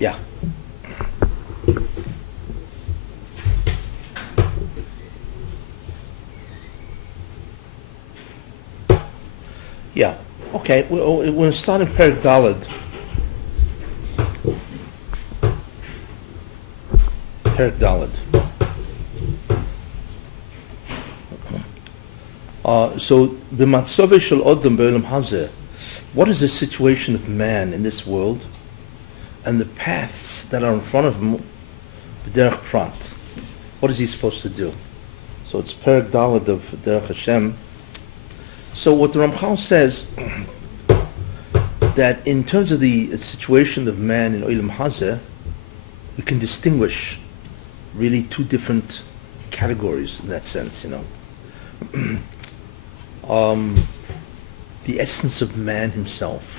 Yeah. Yeah. Okay. We're starting Perek Daled. Perek Daled. So the Matzove Shel Odom Be'olam Hazeh. What is the situation of man in this world, and the paths that are in front of him? Derech Prat. What is he supposed to do? So it's Perek Daled of Derech Hashem. So what the Ramchal says, that in terms of the situation of man in Olam Hazeh, we can distinguish really two different categories in that sense, the essence of man himself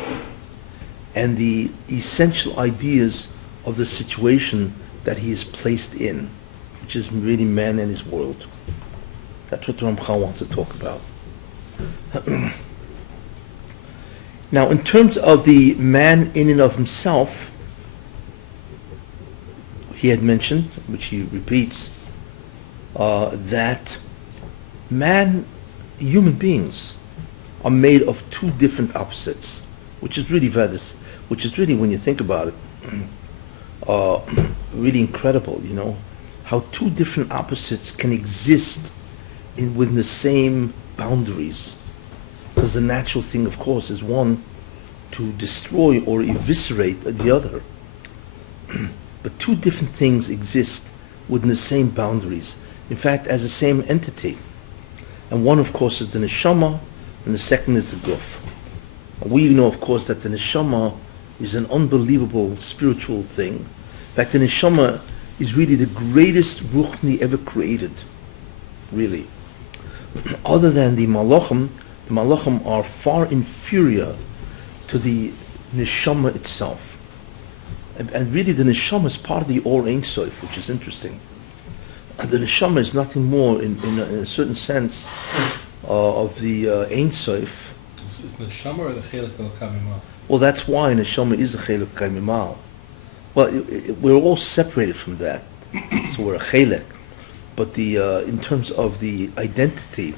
and the essential ideas of the situation that he is placed in, which is really man and his world. That's what the Ramchal wants to talk about. Now, in terms of the man in and of himself, he had mentioned, which he repeats, that human beings are made of two different opposites, which is really when you think about it, really incredible, how two different opposites can exist within the same boundaries. Because the natural thing, of course, is one to destroy or eviscerate the other. But two different things exist within the same boundaries. In fact, as the same entity. And one, of course, is the neshama, and the second is the guf. We know, of course, that the neshama is an unbelievable spiritual thing. In fact, the neshama is really the greatest ruchni ever created, really. Other than the malachim are far inferior to the neshama itself. And really the neshama is part of the Ein Sof, which is interesting. The neshama is nothing more, in a certain sense, of the Ein Sof. Is the neshama or the chelek el-kamimal? Well, that's why neshama is a chelek kamimal. Well, we're all separated from that, so we're a chelek. But in terms of the identity,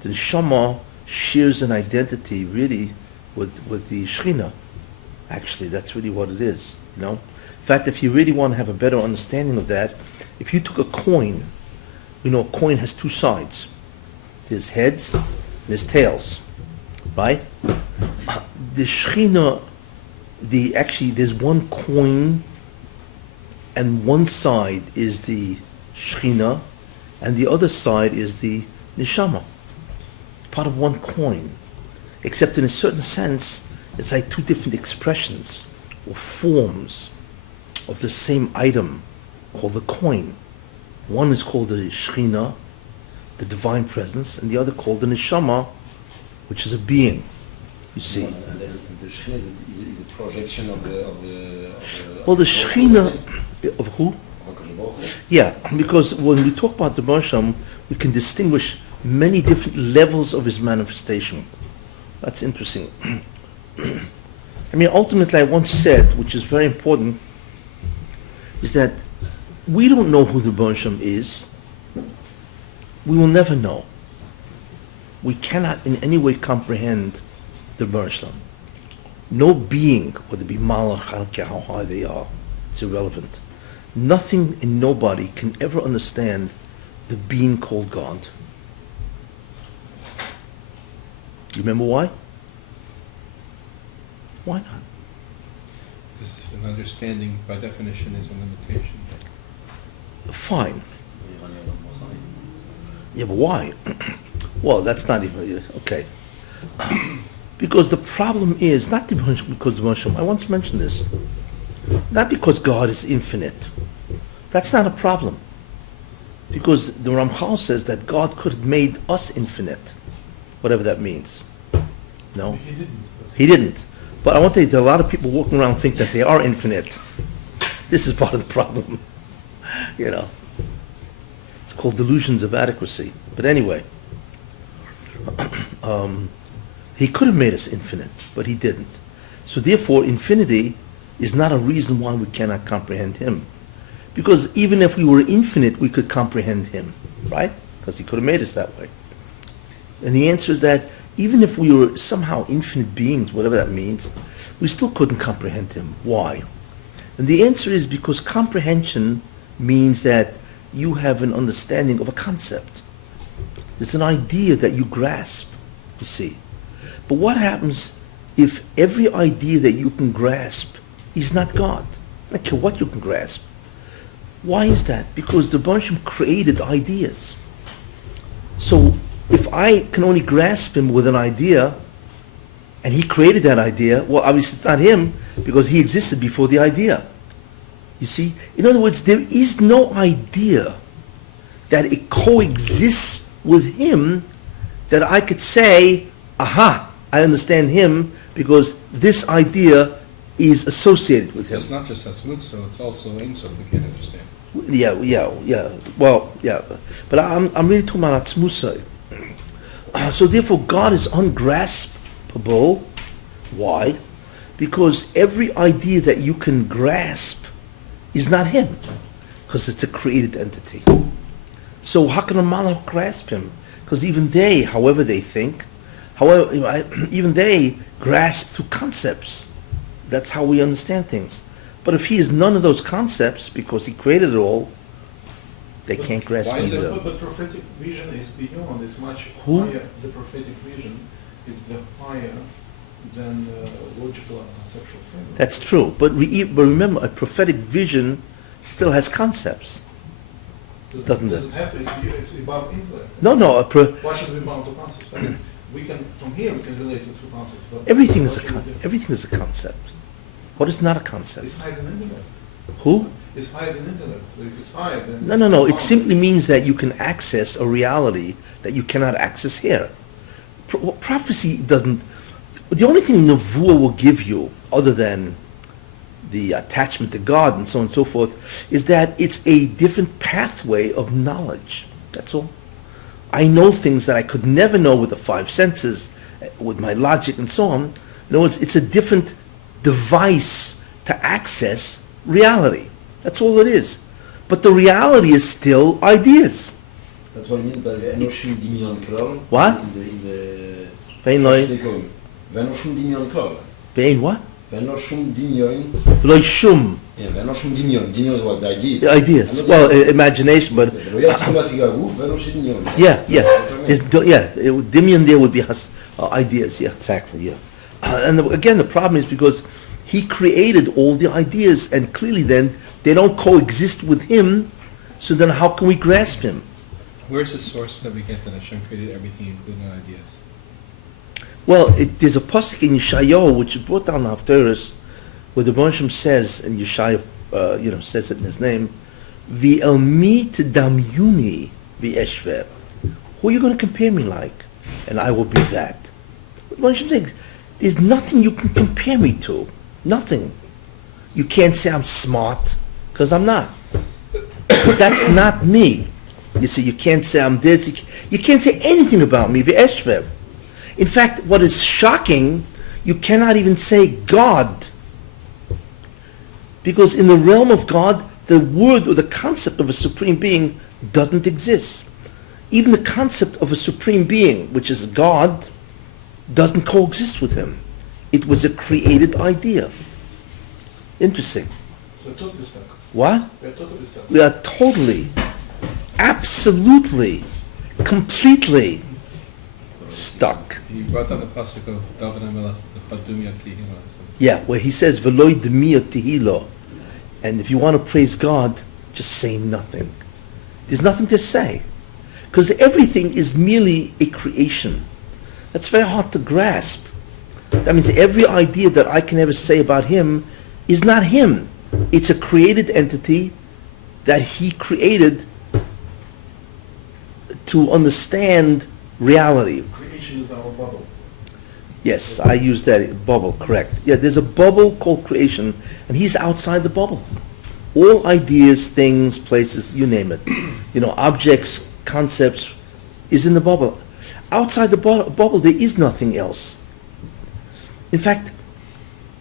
the neshama shares an identity really with the Shechina. Actually, that's really what it is. In fact, if you really want to have a better understanding of that, if you took a coin, a coin has two sides. There's heads, and there's tails, right? The Shechina, there's one coin, and one side is the Shechina, and the other side is the neshama. Part of one coin. Except in a certain sense, it's like two different expressions or forms of the same item called the coin. One is called the Shechina, the divine presence, and the other called the neshama, which is a being. You see. And the Shechina is a projection of the well, the Shechina of who? Yeah, because when we talk about the Barsham, we can distinguish many different levels of his manifestation. That's interesting. Ultimately, I once said, which is very important, is that we don't know who the Barsham is. We will never know. We cannot in any way comprehend the Barsham. No being, whether it be Malach, I don't care how high they are, it's irrelevant. Nothing and nobody can ever understand the being called God. You remember why? Why not? Because an understanding, by definition, is a limitation. Fine. Yeah, but why? Well, that's not even... Okay. Because the problem is, not because of I once mentioned this, not because God is infinite. That's not a problem. Because the Ramchal says that God could have made us infinite, whatever that means. No? He didn't. He didn't. But I want to tell you, there are a lot of people walking around think that they are infinite. This is part of the problem. It's called delusions of adequacy. But anyway, he could have made us infinite, but he didn't. So therefore, infinity is not a reason why we cannot comprehend him. Because even if we were infinite, we could comprehend him, right? Because he could have made us that way. And the answer is that even if we were somehow infinite beings, whatever that means, we still couldn't comprehend him. Why? And the answer is because comprehension means that you have an understanding of a concept. It's an idea that you grasp, you see. But what happens if every idea that you can grasp is not God? I don't care what you can grasp. Why is that? Because the Rebbe Hashem created ideas. So if I can only grasp him with an idea, and he created that idea, well, obviously it's not him, because he existed before the idea. You see? In other words, there is no idea that it coexists with him that I could say, aha, I understand him, because this idea is associated with him. It's not just Atzmut, so it's also Ein Sof we can't understand. Yeah. Well, yeah. But I'm really talking about Atzmusai. So therefore, God is ungraspable. Why? Because every idea that you can grasp is not him, because it's a created entity. So how can a malach grasp him? Because even they, however they think, even they grasp through concepts. That's how we understand things. But if he is none of those concepts, because he created it all, they can't grasp why is either. it? But prophetic vision is beyond, is much Who? higher. The prophetic vision is the higher than logical and conceptual framework. That's true. But remember, a prophetic vision still has concepts. doesn't Does it? it have to? It's above intellect. No. Why should we bound to concepts? I mean, we can, from here, we can relate it through concepts. But Everything is what should we do? everything is a concept. What is not a concept? It's higher than intellect. Who? It's higher than intellect. If it's higher, then... No. It bound. simply means that you can access a reality that you cannot access here. Prophecy doesn't... The only thing Nevuah will give you, other than the attachment to God and so on and so forth, is that it's a different pathway of knowledge. That's all. I know things that I could never know with the five senses, with my logic and so on. In other words, it's a different device to access reality. That's all it is. But the reality is still ideas. That's what it means by the Enoshim Dimion Klal. What? In the Vein loy, Venoshim Dimion Klal. vein what? Venoshim Dimion. Loy shum. Yeah, Venoshim Dimion. Dimion was the idea. The ideas. Well, imagination, but yeah. Dimion there would be ideas. Yeah, exactly. Yeah, and again, the problem is because he created all the ideas, and clearly then they don't coexist with him. So then, how can we grasp him? Where's the source that we get that Hashem created everything, including ideas? Well, there's a pasuk in Yeshayahu which is brought down Haftarah, where the Rebbe Hashem says, and Yeshaya, says it in his name, "V'elmi tedamyuni v'eshver." Who are you going to compare me like? And I will be that. The Rebbe Hashem says, there's nothing you can compare me to. Nothing. You can't say I'm smart, because I'm not. That's not me. You see, you can't say I'm this. You can't say anything about me. V'eshver. In fact, what is shocking, you cannot even say God. Because in the realm of God, the word or the concept of a supreme being doesn't exist. Even the concept of a supreme being, which is God, doesn't coexist with him. It was a created idea. Interesting. So we're totally stuck. What? We're totally stuck. We are totally, absolutely, completely stuck. He brought down the pasuk of David HaMelech, the Chadum Yatihim. Yeah, where he says, "V'loi demiya tehilo," and if you want to praise God, just say nothing. There's nothing to say, because everything is merely a creation. That's very hard to grasp. That means every idea that I can ever say about him is not him. It's a created entity that he created to understand reality. Creation is our bubble. Yes, I use that bubble, correct. Yeah, there's a bubble called creation, and he's outside the bubble. All ideas, things, places, you name it. Objects, concepts, is in the bubble. Outside the bubble, there is nothing else. In fact,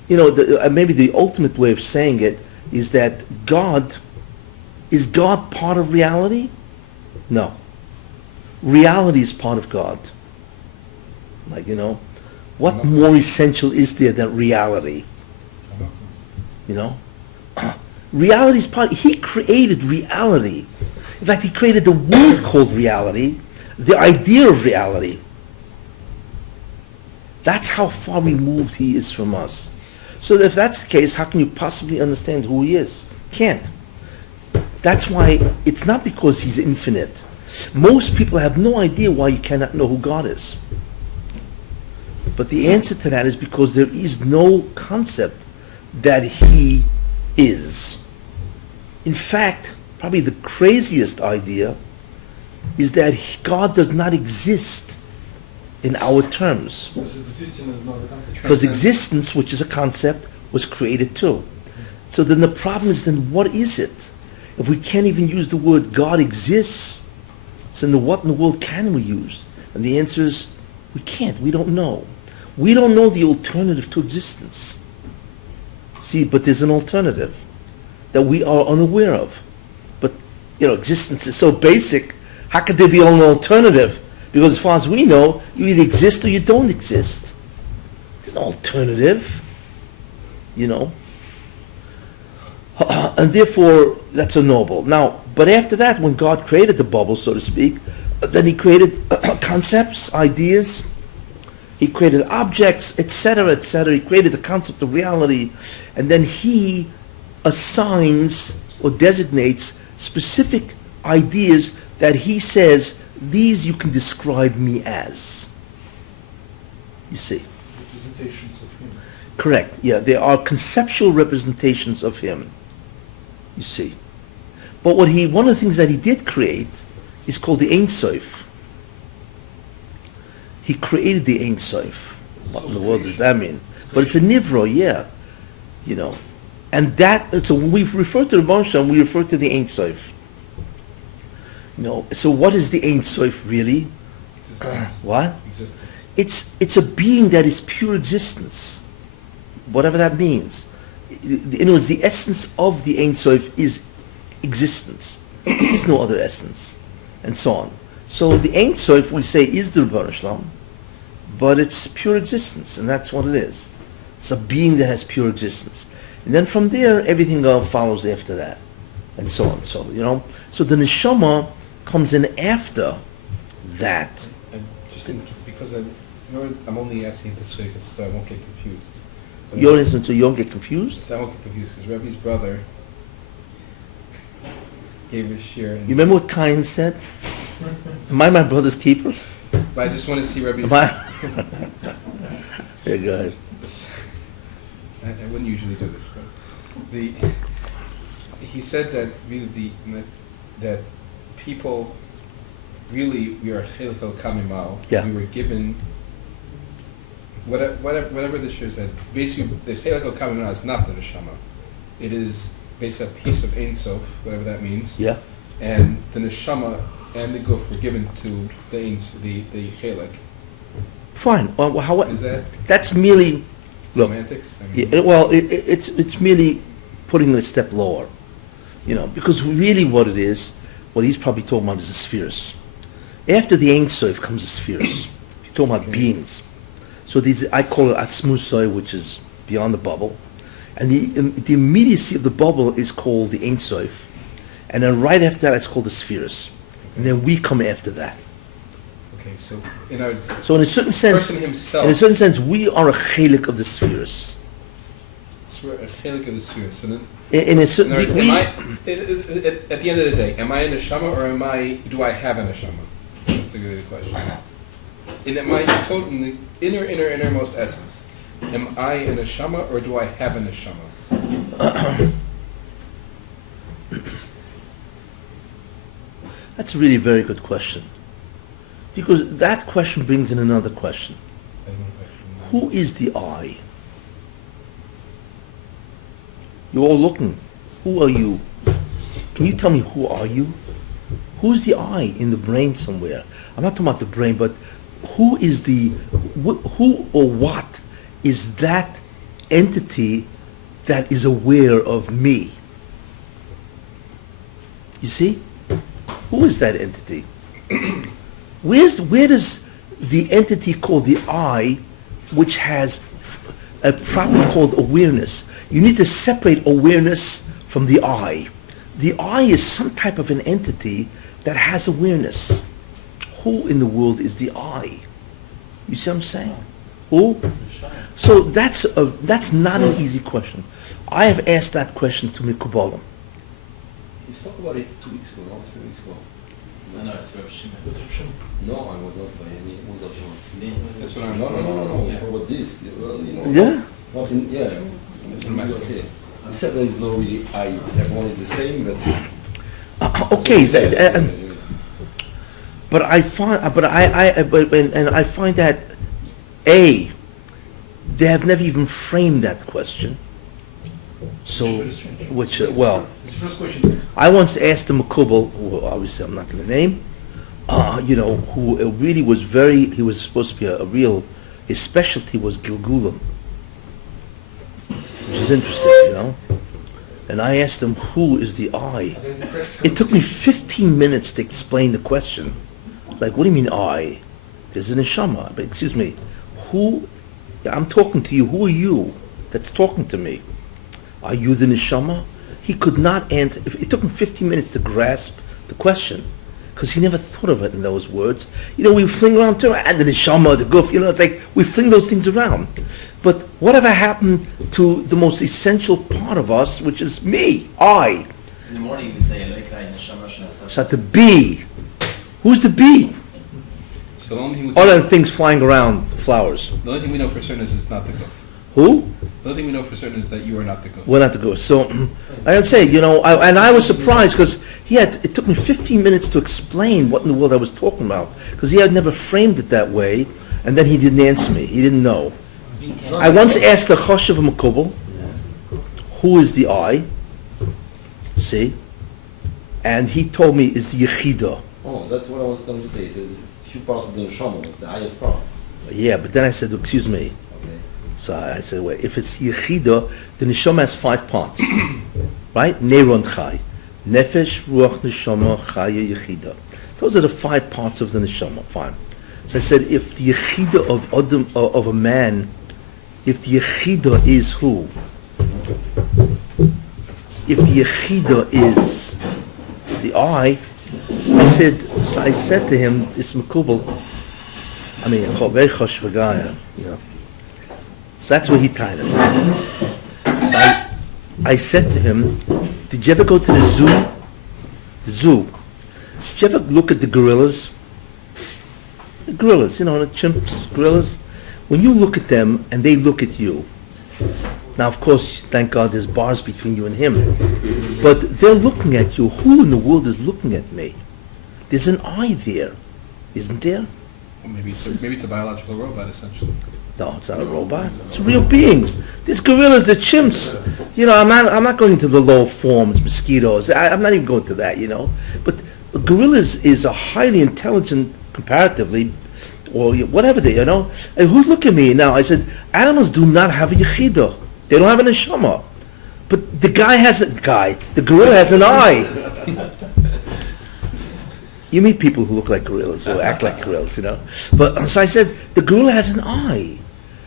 maybe the ultimate way of saying it is that is God part of reality? No. Reality is part of God. Like, what more essential is there than reality? Reality is part, he created reality. In fact, he created the word called reality, the idea of reality. That's how far removed he is from us. So if that's the case, how can you possibly understand who he is? Can't. That's why it's not because he's infinite. Most people have no idea why you cannot know who God is. But the answer to that is because there is no concept that he is. In fact, probably the craziest idea is that God does not exist in our terms. Because existence is not a concept. Because existence, which is a concept, was created too. So then the problem is, then what is it? If we can't even use the word God exists, so then what in the world can we use? And the answer is, we can't. We don't know. We don't know the alternative to existence. See, but there's an alternative that we are unaware of. But, existence is so basic, how could there be an alternative? Because as far as we know, you either exist or you don't exist. There's no alternative, And therefore, that's a noble. Now, but after that, when God created the bubble, so to speak, then he created concepts, ideas, he created objects, etc., etc. He created the concept of reality, and then he assigns or designates specific ideas that he says, these you can describe me as. You see. Representations of him. Correct. Yeah, they are conceptual representations of him. You see. But one of the things that he did create is called the Ein Sof. He created the Ein Sof. What in the world does that mean? But it's a nivro, yeah. And so when we refer to the Moshe, we refer to the Ein Sof. So what is the Ein Sof really? Existence. What? Existence. It's a being that is pure existence. Whatever that means. In other words, the essence of the Ein Sof is existence. There is no other essence. And so on. So the Ein Sof, we say, is the Rebbeinu Shalom, but it's pure existence, and that's what it is. It's a being that has pure existence. And then from there, everything else follows after that. And so on. So, so the neshama comes in after that. And just because I'm only asking this way so I won't get confused. You're listening so you don't get confused? So I won't get confused because Rabbi's brother gave a share. You remember what Cain said? Am I my brother's keeper? But I just want to see Rabbi's... Very good. I wouldn't usually do this, but he said that really that people really, we are chelik el kamimau. Yeah. We were given whatever the shir said. Basically, the chelik el kamimau is not the neshama. It is basically a piece of Ein Sof, whatever that means. Yeah. And the neshama and the guf were given to the chelik. Fine. Well, how? Is that That's merely semantics? It's merely putting it a step lower, because really what he's probably talking about is the spheres. After the Ein Sof comes the spheres. You're talking about beings. So I call it Atzmusoi, which is beyond the bubble, and the immediacy of the bubble is called the Ein Sof, and then right after that it's called the spheres, and then we come after that. Okay, so in a certain sense, person himself, we are a chelik of the spheres. So we're a chelik of the sphere. So then, In a certain, at the end of the day, am I a neshama or do I have a neshama? That's the question. In my total, in the innermost essence, am I a neshama or do I have a neshama? That's a really very good question. Because that question brings in another question. Who is the I? You're all looking. Who are you? Can you tell me who are you? Who's the I in the brain somewhere? I'm not talking about the brain, but who is who or what is that entity that is aware of me. You see? Who is that entity? Where does the entity called the I, which has a property called awareness? You need to separate awareness from the I. The I is some type of an entity that has awareness. Who in the world is the I? You see what I'm saying? Who? So that's not an easy question. I have asked that question to Mikubalim. You spoke about it 2 weeks ago, not 3 weeks ago. No, it's Rabbi Shimon. No, I was not by any. It was not Shimon. That's what I'm. No. We spoke about this. Well, Yeah? Not in, yeah. It's in my You said there is no really I. Everyone is the same, but. Okay, but I find that they have never even framed that question. So, which It's the first question. I once asked the Makubal, who obviously I'm not going to name, who really was he was supposed to be his specialty was Gilgulim, which is interesting, And I asked him, who is the I? It took me 15 minutes to explain the question. Like, what do you mean I? There's a neshama. But excuse me, I'm talking to you. Who are you that's talking to me? Are you the neshama? He could not answer. It took him 15 minutes to grasp the question because he never thought of it in those words. We fling around terms, and the neshama, the guf, it's like we fling those things around. But whatever happened to the most essential part of us, which is me, I? In the morning we say, Eleka in Neshama Shnasa. So the be. Who's the be? So the only thing Other than things flying around, flowers. the only thing we know for certain is it's not the goof. Who? The only thing we know for certain is that you are not the goof. We're not the ghost. So I would say, I was surprised because it took me 15 minutes to explain what in the world I was talking about because he had never framed it that way, and then he didn't answer me. He didn't know. I once asked the Choshev Makubal, who is the I? See? And he told me it's the Yechida. Oh, that's what I was going to say. It's a few parts of the neshama, it's the highest part. Yeah, but then I said, excuse me. Okay. So I said, wait, if it's Yechida, the neshama has 5 parts, right? Neiron Chai. Nefesh, Ruach, Neshama, Chaya, Yechida. Those are the 5 parts of the neshama. Fine. So I said, if the Yechida of a man, if the Yechida is who? If the Yechida is the I said to him, it's Makubal, very chosh So that's where he tied it. So I said to him, did you ever go to the zoo? The zoo. Did you ever look at the gorillas? The gorillas, the chimps, gorillas. When you look at them and they look at you, now of course, thank God there's bars between you and him, but they're looking at you. Who in the world is looking at me? There's an I there, isn't there? Well, maybe it's a biological robot, essentially. No, it's not a robot. It's a real being. These gorillas, the chimps. I'm not going into the low forms, mosquitoes. I'm not even going to that. But gorillas is a highly intelligent, comparatively, or whatever they. And who's looking at me now? I said, animals do not have a yechida. They don't have an neshama. But the gorilla has an eye. You meet people who look like gorillas, or act like gorillas, But so I said, the gorilla has an eye.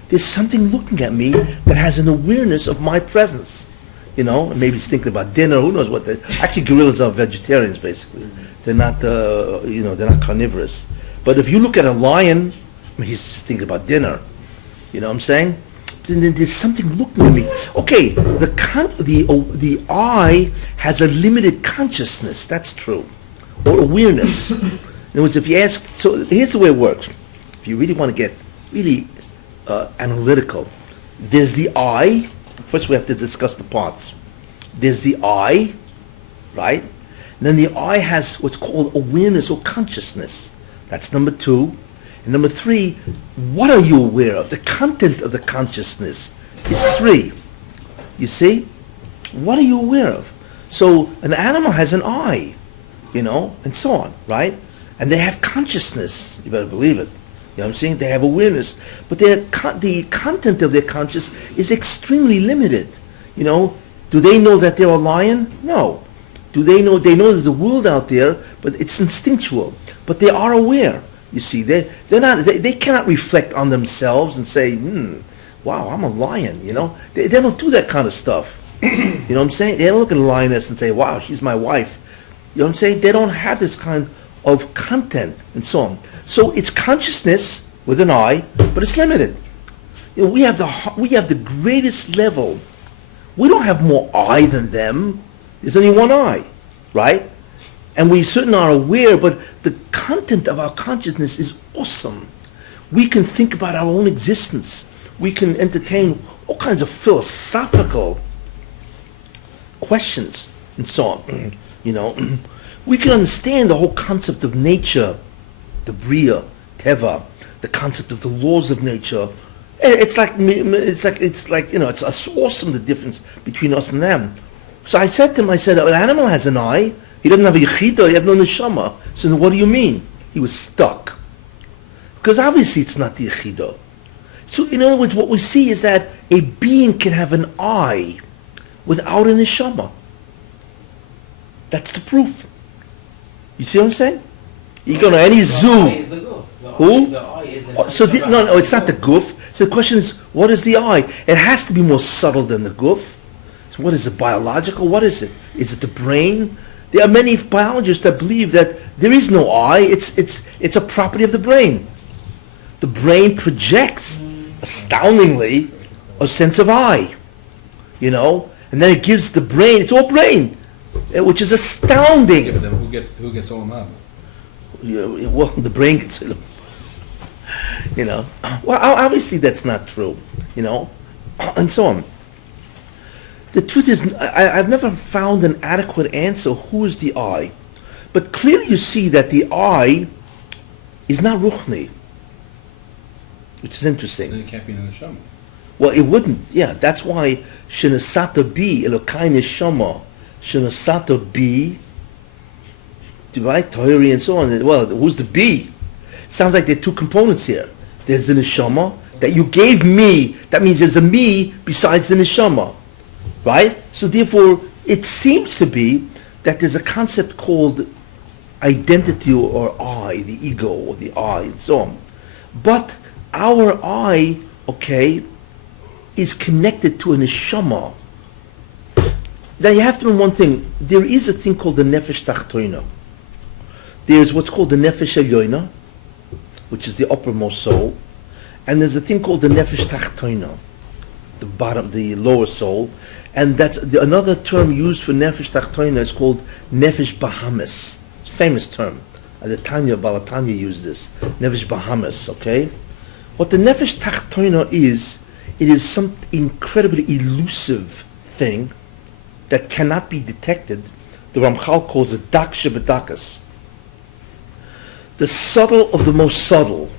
There's something looking at me that has an awareness of my presence. Maybe he's thinking about dinner. Who knows what? Actually, gorillas are vegetarians, basically. They're not, they're not carnivorous. But if you look at a lion, he's just thinking about dinner. You know what I'm saying? Then there's something looking at me. Okay, the I has a limited consciousness. That's true. Or awareness. In other words, if you ask, so here's the way it works. If you really want to get really analytical, there's the I. First we have to discuss the parts. There's the I, right? And then the I has what's called awareness or consciousness. That's number 2. And number 3, what are you aware of? The content of the consciousness is 3. You see? What are you aware of? So an animal has an I. And so on, right? And they have consciousness. You better believe it. You know what I'm saying? They have awareness, but the content of their conscious is extremely limited. You know, do they know that they're a lion? No. Do they know? They know there's a world out there, but it's instinctual. But they are aware. You see, they're not. They cannot reflect on themselves and say, "Wow, I'm a lion." You know, they don't do that kind of stuff. You know what I'm saying? They don't look at a lioness and say, "Wow, she's my wife." You know what I'm saying? They don't have this kind of content and so on. So it's consciousness with an eye, but it's limited. You know, we have the greatest level. We don't have more eye than them. There's only one eye, right? And we certainly are aware, but the content of our consciousness is awesome. We can think about our own existence. We can entertain all kinds of philosophical questions and so on. You know, we can understand the whole concept of nature, the Bria, Teva, the concept of the laws of nature. It's like you know, it's awesome the difference between us and them. So I said to him, an animal has an eye. He doesn't have a yechida, he has no neshama. So then what do you mean? He was stuck. Because obviously it's not the yechida. So in other words, what we see is that a being can have an eye without a neshama. That's the proof. You see what I'm saying? You go to any zoo. Who? No, it's not the goof. So the question is, what is the eye? It has to be more subtle than the goof. So what is it, biological? What is it? Is it the brain? There are many biologists that believe that there is no eye. It's a property of the brain. The brain projects, astoundingly, a sense of eye. You know? And then it gives the brain, it's all brain, which is astounding. Yeah, but then who gets all mad? Well, the brain gets, you know. Well, obviously that's not true, you know, and so on. The truth is, I've never found an adequate answer. Who is the I? But clearly you see that the I is not Ruchni, which is interesting. Then it can't be in the neshama. Well, it wouldn't. Yeah, that's why Shenasata bi Elokai Neshama, Shenasata bi, right? Tahiri and so on. Well, who's the bi? Sounds like there are two components here. There's the neshama that you gave me. That means there's a me besides the neshama, right? So therefore, it seems to be that there's a concept called identity or I, the ego or the I, and so on. But our I, okay, is connected to a neshama. Now you have to remember one thing. There is a thing called the nefesh tachtoina. There's what's called the nefesh elyoina, which is the uppermost soul, and there's a thing called the nefesh tachtoina, the bottom, the lower soul, and that's another term used for nefesh tachtoina is called nefesh bahamis. It's a famous term. The Tanya, Balatanya used this. Nefesh bahamis, okay? What the nefesh tachtoina is, it is some incredibly elusive thing that cannot be detected. The Ramchal calls it dak shebedakas. The subtle of the most subtle.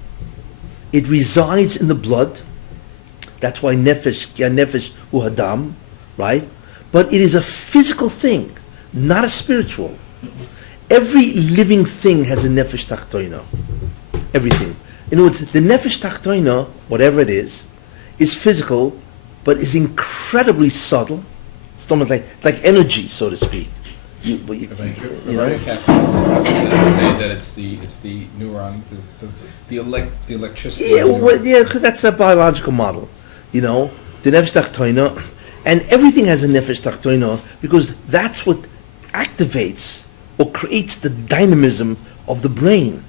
It resides in the blood. That's why nefesh hu hadam, right? But it is a physical thing, not a spiritual. Every living thing has a nefesh tachtoina. Everything. In other words, the nefesh tachtoina, whatever it is physical, but is incredibly subtle. It's almost like energy, so to speak. You know? Rabbi say that it's the neuron, the electricity. Yeah, of the well, neuron. yeah, because that's a biological model. You know, the nefesh tachtoina, and everything has a nefesh tachtoina because that's what activates or creates the dynamism of the brain.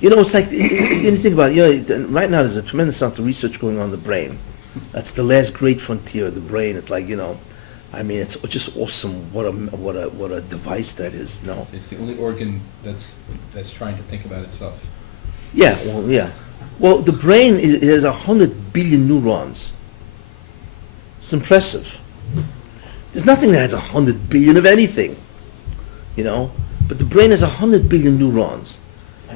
You know, it's like you think about it. You know, right now there's a tremendous amount of research going on in the brain. That's the last great frontier of the brain. It's like, you know, I mean, it's just awesome. What a device that is. You know. It's the only organ that's trying to think about itself. Yeah. Well, yeah. Well, the brain has 100 billion neurons. It's impressive. There's nothing that has 100 billion of anything. You know, but the brain has 100 billion neurons.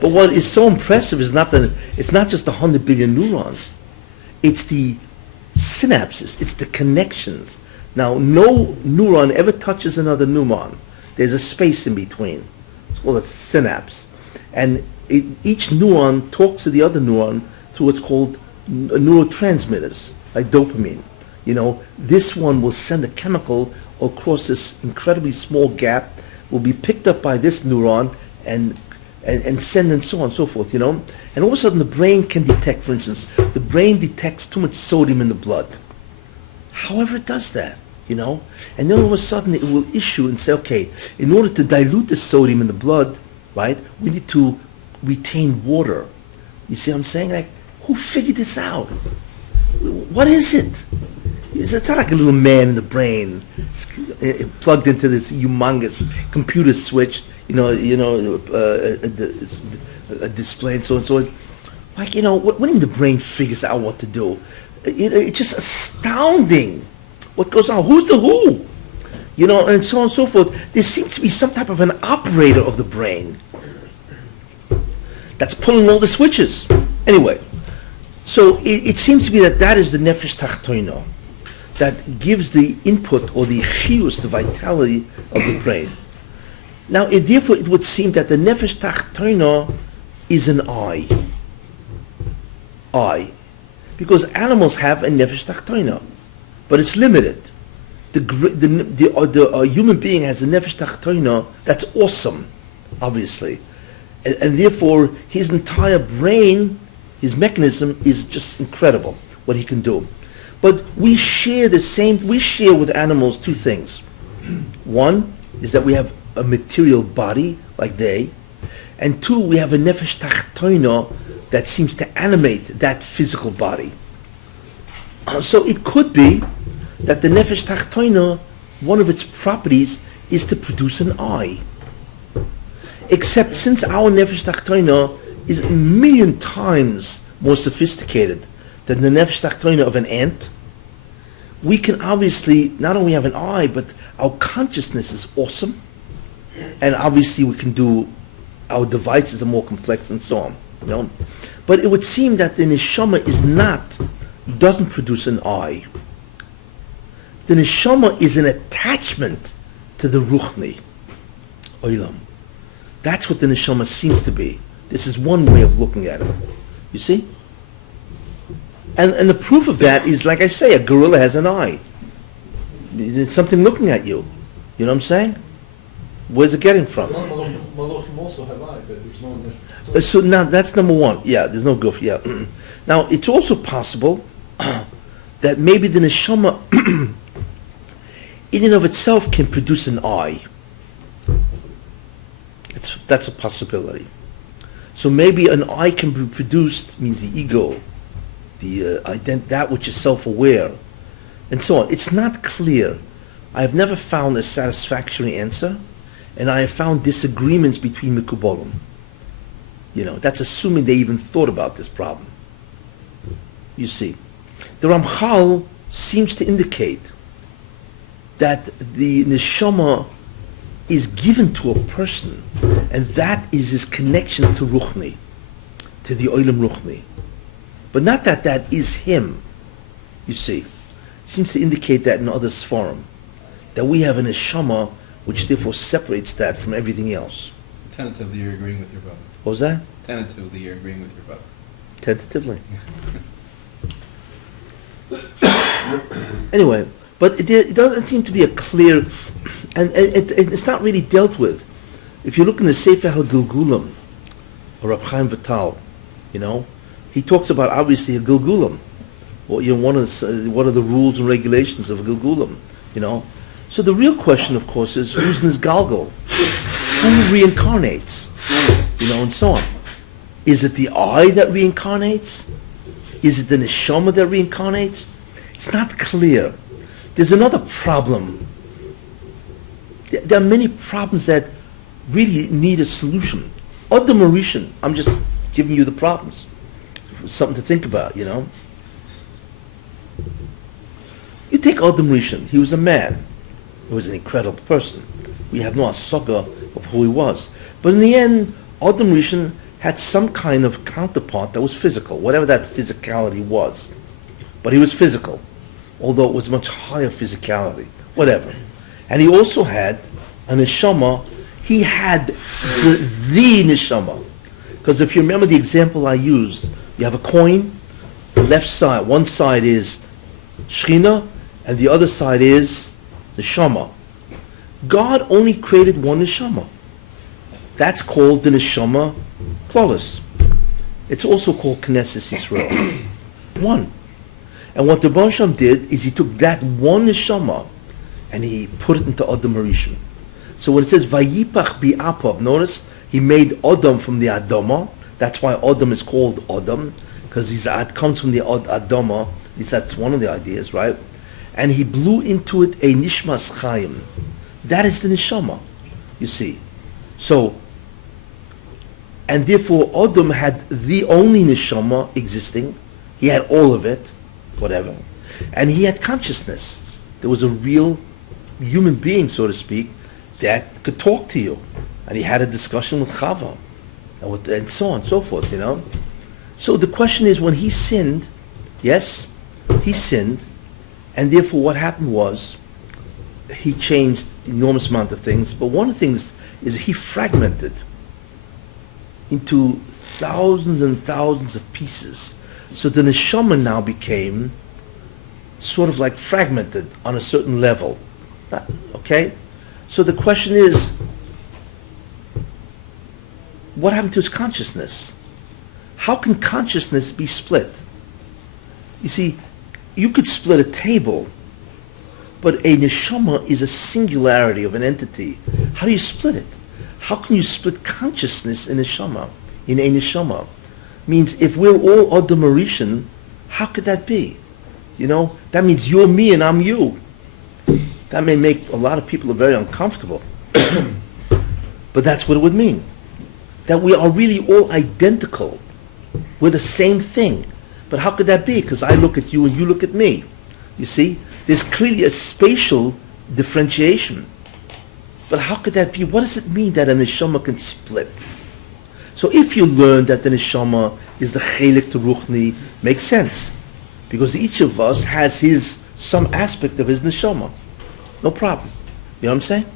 But what is so impressive is it's not just the 100 billion neurons. It's the synapses. It's the connections. Now, no neuron ever touches another neuron. There's a space in between. It's called a synapse. And each neuron talks to the other neuron through what's called neurotransmitters, like dopamine. This one will send a chemical across this incredibly small gap, will be picked up by this neuron and send and so on and so forth, And all of a sudden the brain can detect, for instance, the brain detects too much sodium in the blood. However it does that, And then all of a sudden it will issue and say, okay, in order to dilute the sodium in the blood, right, we need to retain water. You see what I'm saying? Like, who figured this out? What is it? It's not like a little man in the brain plugged into this humongous computer switch, a display and so on and so on. Like, when the brain figures out what to do, it's just astounding what goes on. Who's the who? And so on and so forth. There seems to be some type of an operator of the brain that's pulling all the switches. Anyway, so it seems to be that is the nefesh tachtoino that gives the input or the chiyus, the vitality of the brain. Now, therefore, it would seem that the nefesh tachtoino is an I. Because animals have a nefesh tachtoino, but it's limited. The human being has a nefesh tachtoino that's awesome, obviously. And therefore, his entire brain, his mechanism is just incredible, what he can do. But we share with animals two things. One is that we have a material body, like they, and two, we have a nefesh tachtoino that seems to animate that physical body. So it could be that the nefesh tachtoino, one of its properties is to produce an I. Except since our nefesh tachtoino is a million times more sophisticated than the nefesh tachtoino of an ant, we can obviously not only have an I, but our consciousness is awesome, and obviously we can do, our devices are more complex and so on, But it would seem that the neshama doesn't produce an I. The neshama is an attachment to the ruchni, oilam. That's what the neshama seems to be. This is one way of looking at it. You see? And the proof of that is, like I say, a gorilla has an eye. It's something looking at you. You know what I'm saying? Where's it getting from? Malachim also have eyes, but there's no nefesh. So now that's number one. Yeah, there's no goof. Yeah. Now it's also possible that maybe the neshama in and of itself can produce an eye. That's a possibility. So maybe an I can be produced, means the ego, that which is self-aware, and so on. It's not clear. I have never found a satisfactory answer, and I have found disagreements between Mekubalim. That's assuming they even thought about this problem. You see, the Ramchal seems to indicate that the neshama is given to a person, and that is his connection to Ruchni, to the Olam Ruchni. But not that is him, you see. Seems to indicate that in other Sfarim, that we have a neshama which therefore separates that from everything else. Tentatively, you're agreeing with your brother. What was that? Tentatively, you're agreeing with your brother. Tentatively. Anyway, but it doesn't seem to be a clear, and it's not really dealt with. If you look in the Sefer HaGilgulim, or Rab Chaim Vital, he talks about obviously a Gilgulim. Well, what are the rules and regulations of a Gilgulim? So the real question, of course, is who's in this Galgal? Who reincarnates? And so on. Is it the I that reincarnates? Is it the neshama that reincarnates? It's not clear. There's another problem. There are many problems that really need a solution. Adam Marishan, I'm just giving you the problems. Something to think about, You take Adam Rishon. He was a man. He was an incredible person. We have no asaka of who he was. But in the end, Adam Rishon had some kind of counterpart that was physical, whatever that physicality was. But he was physical, although it was much higher physicality, whatever. And he also had a neshama. He had the neshama. Because if you remember the example I used, you have a coin, the left side, one side is Shechina, and the other side is the Neshama. God only created one Neshama. That's called the Neshama Klolos. It's also called Knesset Yisrael. One. And what the Baruch Hashem did is he took that one Neshama and he put it into Adam Harishon. So when it says Vayipach bi'apav, notice he made Adam from the Adama. That's why Adam is called Adam, because it comes from the Adama. At least that's one of the ideas, right? And he blew into it a Nishmas Chaim. That is the Neshama, you see. So, and therefore Adam had the only Neshama existing. He had all of it, whatever. And he had consciousness. There was a real human being, so to speak, that could talk to you. And he had a discussion with Chava, and so on and so forth, you know. So the question is, when he sinned, yes, he sinned, and therefore what happened was, he changed an enormous amount of things, but one of the things is he fragmented into thousands and thousands of pieces. So the neshama now became sort of like fragmented on a certain level. Okay? So the question is, what happened to his consciousness? How can consciousness be split? You see, you could split a table, but a neshama is a singularity of an entity. How do you split it? How can you split consciousness in a neshama? Means if we're all Adam Harishon, how could that be? You know, that means you're me and I'm you. That may make a lot of people very uncomfortable. But that's what it would mean. That we are really all identical. We're the same thing. But how could that be? Because I look at you and you look at me. You see? There's clearly a spatial differentiation. But how could that be? What does it mean that a neshama can split? So if you learn that the neshama is the chelik to ruchni, makes sense. Because each of us has some aspect of his neshama. No problem. You know what I'm saying?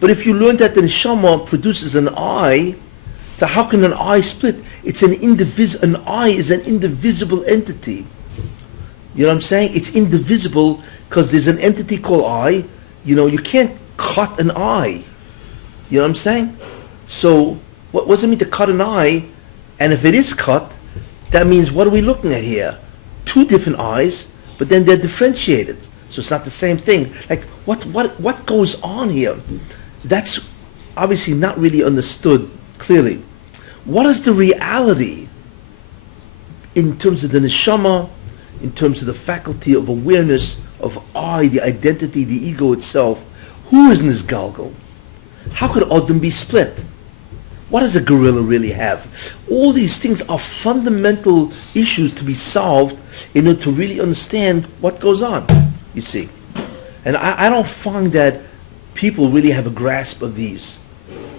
But if you learn that the neshama produces an eye, so how can an eye split? An eye is an indivisible entity. You know what I'm saying? It's indivisible because there's an entity called eye. You know, you can't cut an eye. You know what I'm saying? So what does it mean to cut an eye? And if it is cut, that means what are we looking at here? Two different eyes, but then they're differentiated. So it's not the same thing. Like what goes on here? That's obviously not really understood clearly. What is the reality in terms of the neshama, in terms of the faculty of awareness of I, the identity, the ego itself? Who is in this galgal? How could Adam be split? What does a gorilla really have? All these things are fundamental issues to be solved in order to really understand what goes on, you see. And I don't find that people really have a grasp of these.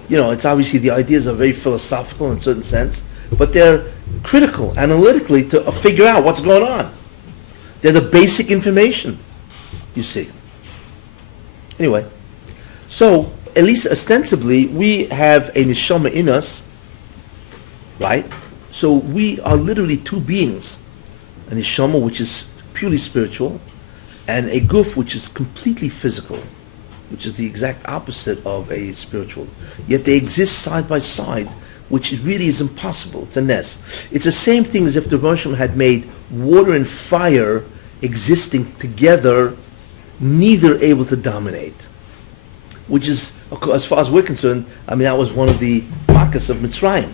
You know, it's obviously the ideas are very philosophical in a certain sense, but they're critical, analytically, to figure out what's going on. They're the basic information, you see. Anyway, so at least ostensibly, we have a neshama in us, right? So we are literally two beings. A neshama, which is purely spiritual, and a guf, which is completely physical, which is the exact opposite of a spiritual. Yet they exist side by side, which really is impossible. It's a nest. It's the same thing as if the Baruch Hashem had made water and fire existing together, neither able to dominate. Which is, as far as we're concerned, I mean, that was one of the makas of Mitzrayim,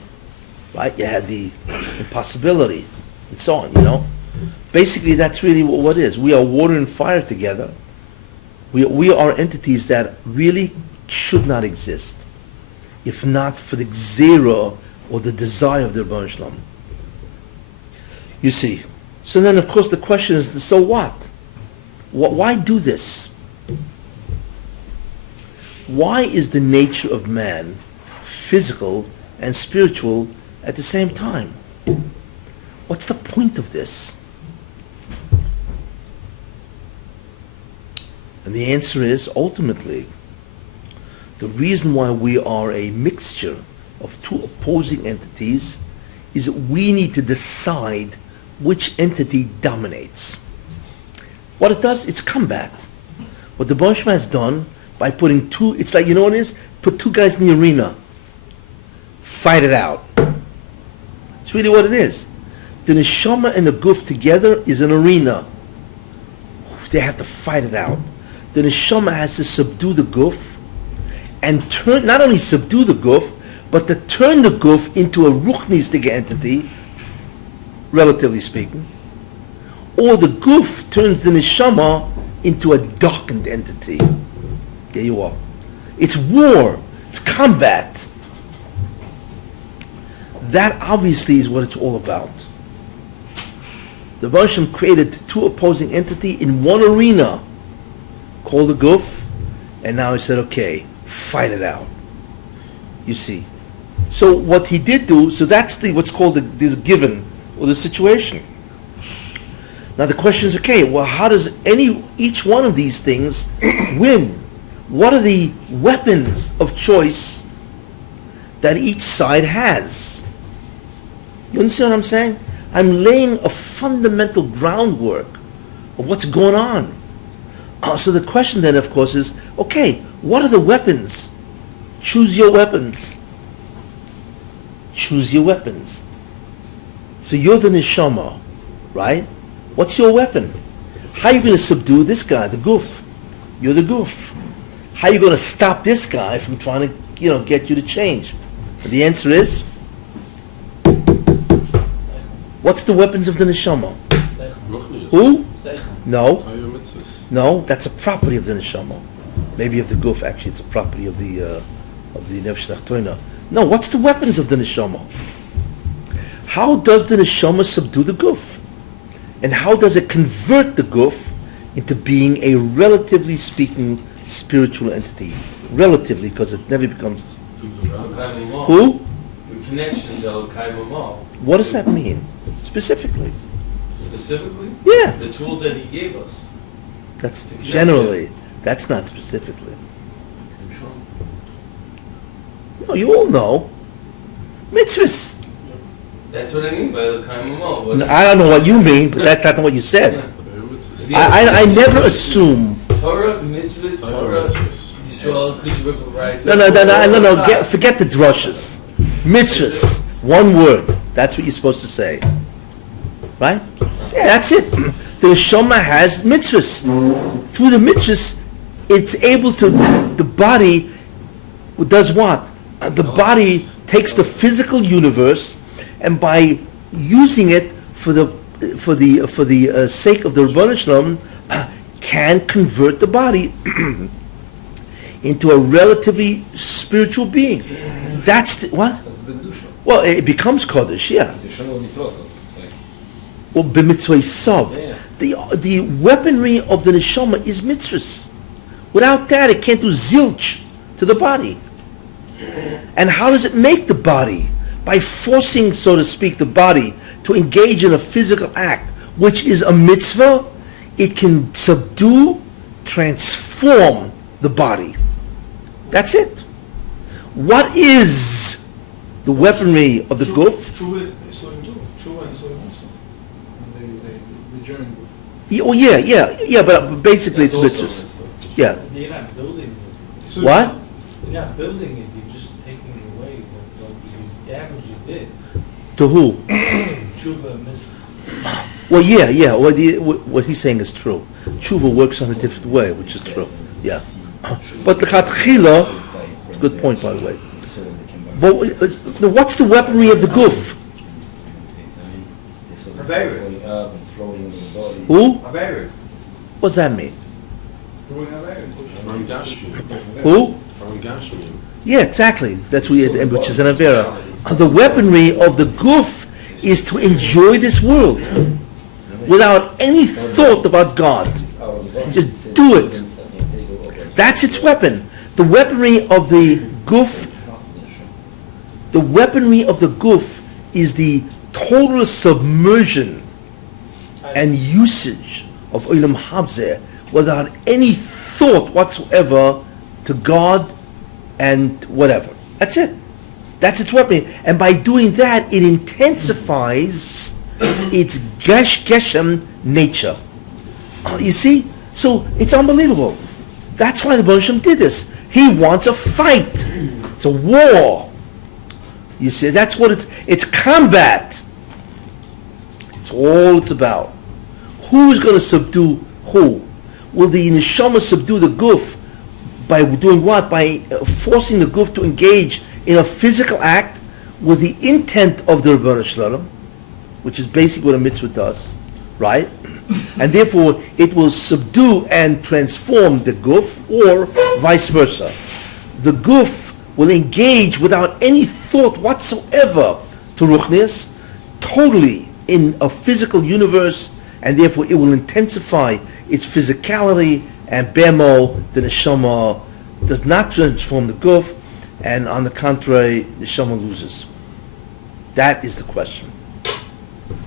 right? You had the impossibility, and so on, you know? Basically, that's really what it is. We are water and fire together. We are entities that really should not exist, if not for the gzera or the desire of the Rebbeinu Shalom. You see. So then, of course, the question is, so what? Why do this? Why is the nature of man physical and spiritual at the same time? What's the point of this? And the answer is, ultimately, the reason why we are a mixture of two opposing entities is that we need to decide which entity dominates. What it does, it's combat. What the Baruch Hu has done by putting two, it's like, you know what it is? Put two guys in the arena. Fight it out. It's really what it is. The neshama and the guf together is an arena. They have to fight it out. The neshama has to subdue the guf and turn, not only subdue the guf, but to turn the guf into a ruchnistic entity, relatively speaking, or the guf turns the neshama into a darkened entity. There you are. It's war. It's combat. That obviously is what it's all about. The Baruch Hu created two opposing entities in one arena called the guf, and now he said, okay, fight it out. You see. So what he did do, so that's what's called this given, or the situation. Now the question is, okay, well, how does each one of these things win? What are the weapons of choice that each side has? You understand what I'm saying? I'm laying a fundamental groundwork of what's going on. So the question then, of course, is, okay, what are the weapons? Choose your weapons. Choose your weapons. So you're the neshama, right? What's your weapon? How are you going to subdue this guy, the guf? You're the guf. How are you going to stop this guy from trying to, get you to change? And the answer is, what's the weapons of the neshama? Who? No. No, that's a property of the neshama. Maybe of the guf, actually, it's a property of the nefesh tachtoina. No, what's the weapons of the neshama? How does the neshama subdue the guf? And how does it convert the guf into being a, relatively speaking, spiritual entity? Relatively, because it never becomes... Who? The connection to What does that mean, specifically? Specifically? Yeah. The tools that he gave us. That's generally. That's not specifically. No, you all know. Mitzvahs. That's what I mean by the kaimamo. No, I don't know what you mean, but that's not what you said. I never assume. Torah, mitzvah, Torah, Yisrael, Kushbuk, Rise. No. Forget the drushes. Mitzvahs. One word. That's what you're supposed to say. Right? Yeah, that's it. The neshama has mitzvahs. Through the mitzvahs, it's able to, the body does what? The body takes the physical universe, and by using it for the sake of the Rebbeinu Shalom, can convert the body into a relatively spiritual being. That's what? Well, it becomes Kodesh, yeah. Well, b'mitzvah sov. The weaponry of the neshama is mitzvahs. Without that, it can't do zilch to the body. And how does it make the body? By forcing, so to speak, the body to engage in a physical act, which is a mitzvah. It can subdue, transform the body. That's it. What is the weaponry of the guf? True and so also. And they join guf. Oh yeah, but basically it's mitzvahs. Yeah. You're not building it. So What? You're not building it, you're just taking it away. The damage you did. To who? Tshuva missed. Well, yeah. What he's saying is true. Tshuva works on a different way, which is true. Yeah. But the chatchila, good point, by the way. But what's the weaponry of the guf? Who? What's that mean? Who? Yeah, exactly. That's which is an avera. The weaponry of the guf is to enjoy this world without any thought about God. Just do it. That's its weapon. The weaponry of the guf. The weaponry of the guf is the total submersion and usage of Olam Habzeh without any thought whatsoever to God and whatever. That's it. That's its weapon. And by doing that, it intensifies its Geshem nature. You see? So it's unbelievable. That's why the Baruch Hashem did this. He wants a fight. It's a war. You see, that's what it's combat. It's all it's about. Who's going to subdue who? Will the neshama subdue the guf by doing what? By forcing the guf to engage in a physical act with the intent of the Rebbeinu Shalom, which is basically what a mitzvah does, right? And therefore, it will subdue and transform the guf, or vice versa. The guf will engage without any thought whatsoever to ruchnius, totally in a physical universe, and therefore it will intensify its physicality, and bemo, the neshama, does not transform the guf, and on the contrary, the neshama loses. That is the question.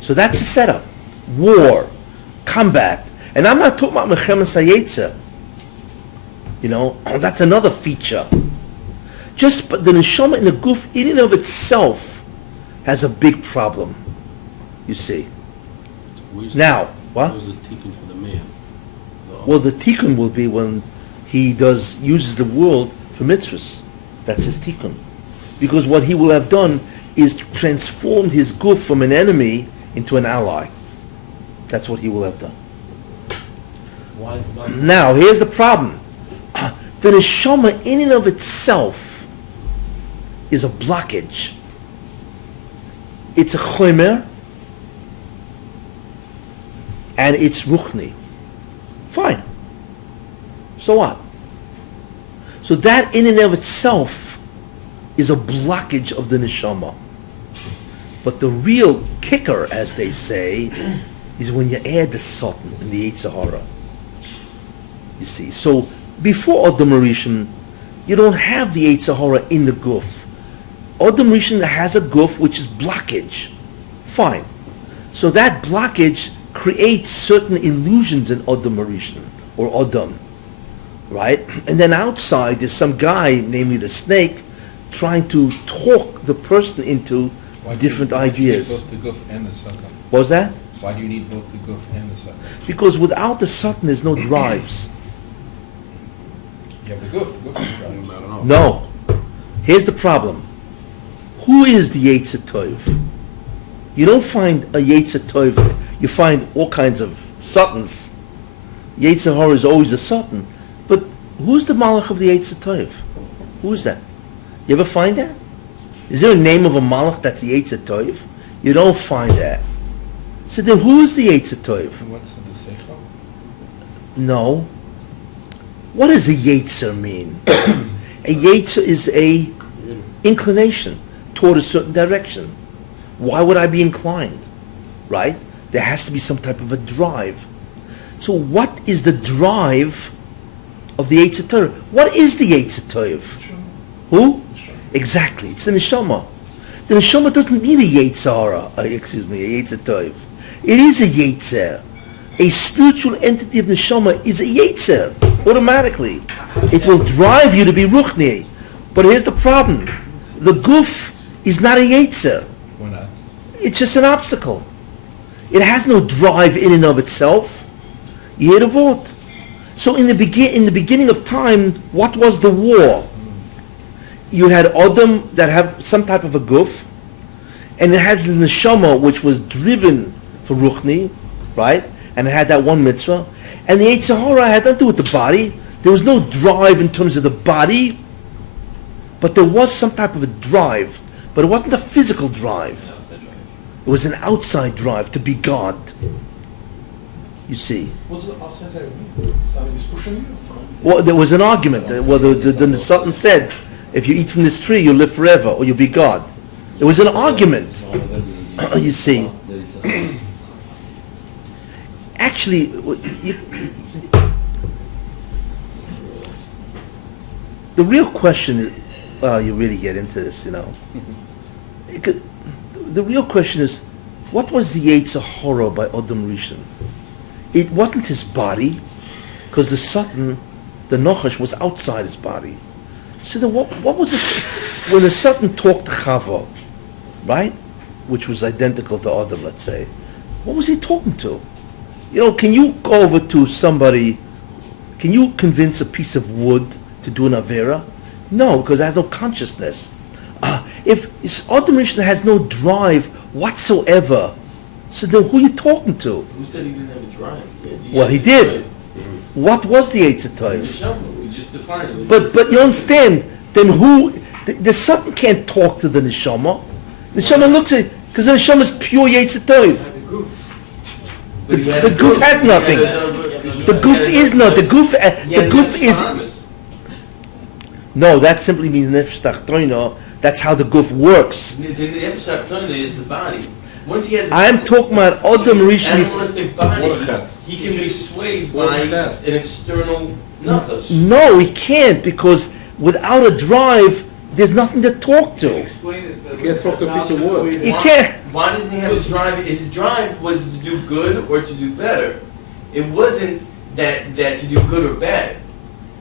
So that's the setup. War, combat. And I'm not talking about Mechemes HaYetzer. You know, that's another feature. Just but the neshama in the guf, in and of itself, has a big problem. You see. Now, what? Where's the tikkun for the man? Well, the tikkun will be when he uses the world for mitzvahs. That's his tikkun. Because what he will have done is transformed his guf from an enemy into an ally. That's what he will have done. Why is it Now, here's the problem. The neshama in and of itself is a blockage. It's a chomer, and it's ruchni. Fine. So what? So that in and of itself is a blockage of the neshama. But the real kicker, as they say, is when you add the Satan and the Yetzer Hara. You see, so before Adam Rishon, you don't have the Yetzer Hara in the guf. Adam Rishon has a guf which is blockage. Fine. So that blockage creates certain illusions in Adam Rishon, or Adam, right? And then outside there's some guy, namely the snake, trying to talk the person into different ideas. Why do you need both the guf and the satan? What was that? Why do you need both the guf and the satan? Because without the Satan there's no drives. You have the guf. The guf is driving. I don't know. No. Here's the problem. Who is the Yetzer Tov? You don't find a Yetzer Tov. You find all kinds of Satans. Yetzer Hara is always a Satan. But who's the Malach of the Yetzer Tov? Who is that? You ever find that? Is there a name of a Malach that's the Yetzer Tov? You don't find that. So then who is the Yetzer Tov? And what's the seichel? No. What does a Yetzer mean? A Yetzer is a inclination toward a certain direction. Why would I be inclined? Right? There has to be some type of a drive. So what is the drive of the Yetzer Torah? What is the Yetzer Tov? Who? Exactly. It's the neshama. The neshama doesn't need a Yetzer Hara, a Yetzer Tov. It is a Yetzer. A spiritual entity of neshama is a Yetzer, automatically. It will drive you to be ruchni. But here's the problem. The guf is not a Yetzer. Why not? It's just an obstacle. It has no drive in and of itself. You hear the vote. So in the beginning of time, what was the war? You had Adam that have some type of a guf, and it has the neshama which was driven for ruchni, right? And it had that one mitzvah. And the Yetzer Hara had nothing to do with the body. There was no drive in terms of the body, but there was some type of a drive. But it wasn't a physical drive. It was an outside drive to be God. You see. What's the outside drive mean? Somebody is pushing you? Well, there was an argument. Well, the Sultan said, if you eat from this tree, you'll live forever, or you'll be God. There was an argument. You see. Actually, the real question is, well, you really get into this, you know. The real question is, what was the Yetzer Hara by Adam Rishon? It wasn't his body, because the Satan, the Nochash, was outside his body. So then what was this, when the Satan talked to Chava, right, which was identical to Adam, let's say, what was he talking to? You know, can you go over to somebody, can you convince a piece of wood to do an Avera? No, because it has no consciousness. If Adam Rishon has no drive whatsoever, so then who are you talking to? Who said he didn't have a drive? Well, he did. What was the Yetzer Hara? We just defined it. But you understand, then who, the Satan can't talk to the Neshama. The Neshama looks at, because the Neshama is pure Yetzer Hara. The goof has nothing. The goof is not, the goof is, no, that simply means nefesh tachtoina. That's how the goof works. The nefesh tachtoina is the body. Once he has I'm talking about Adam Rishon. animalistic body, he can be swayed by an external nefesh. No, he can't, because without a drive, there's nothing to talk to. Explain it. You can't talk to a piece of wood. You can't. Why didn't he have his drive? His drive was to do good or to do better. It wasn't that to do good or bad.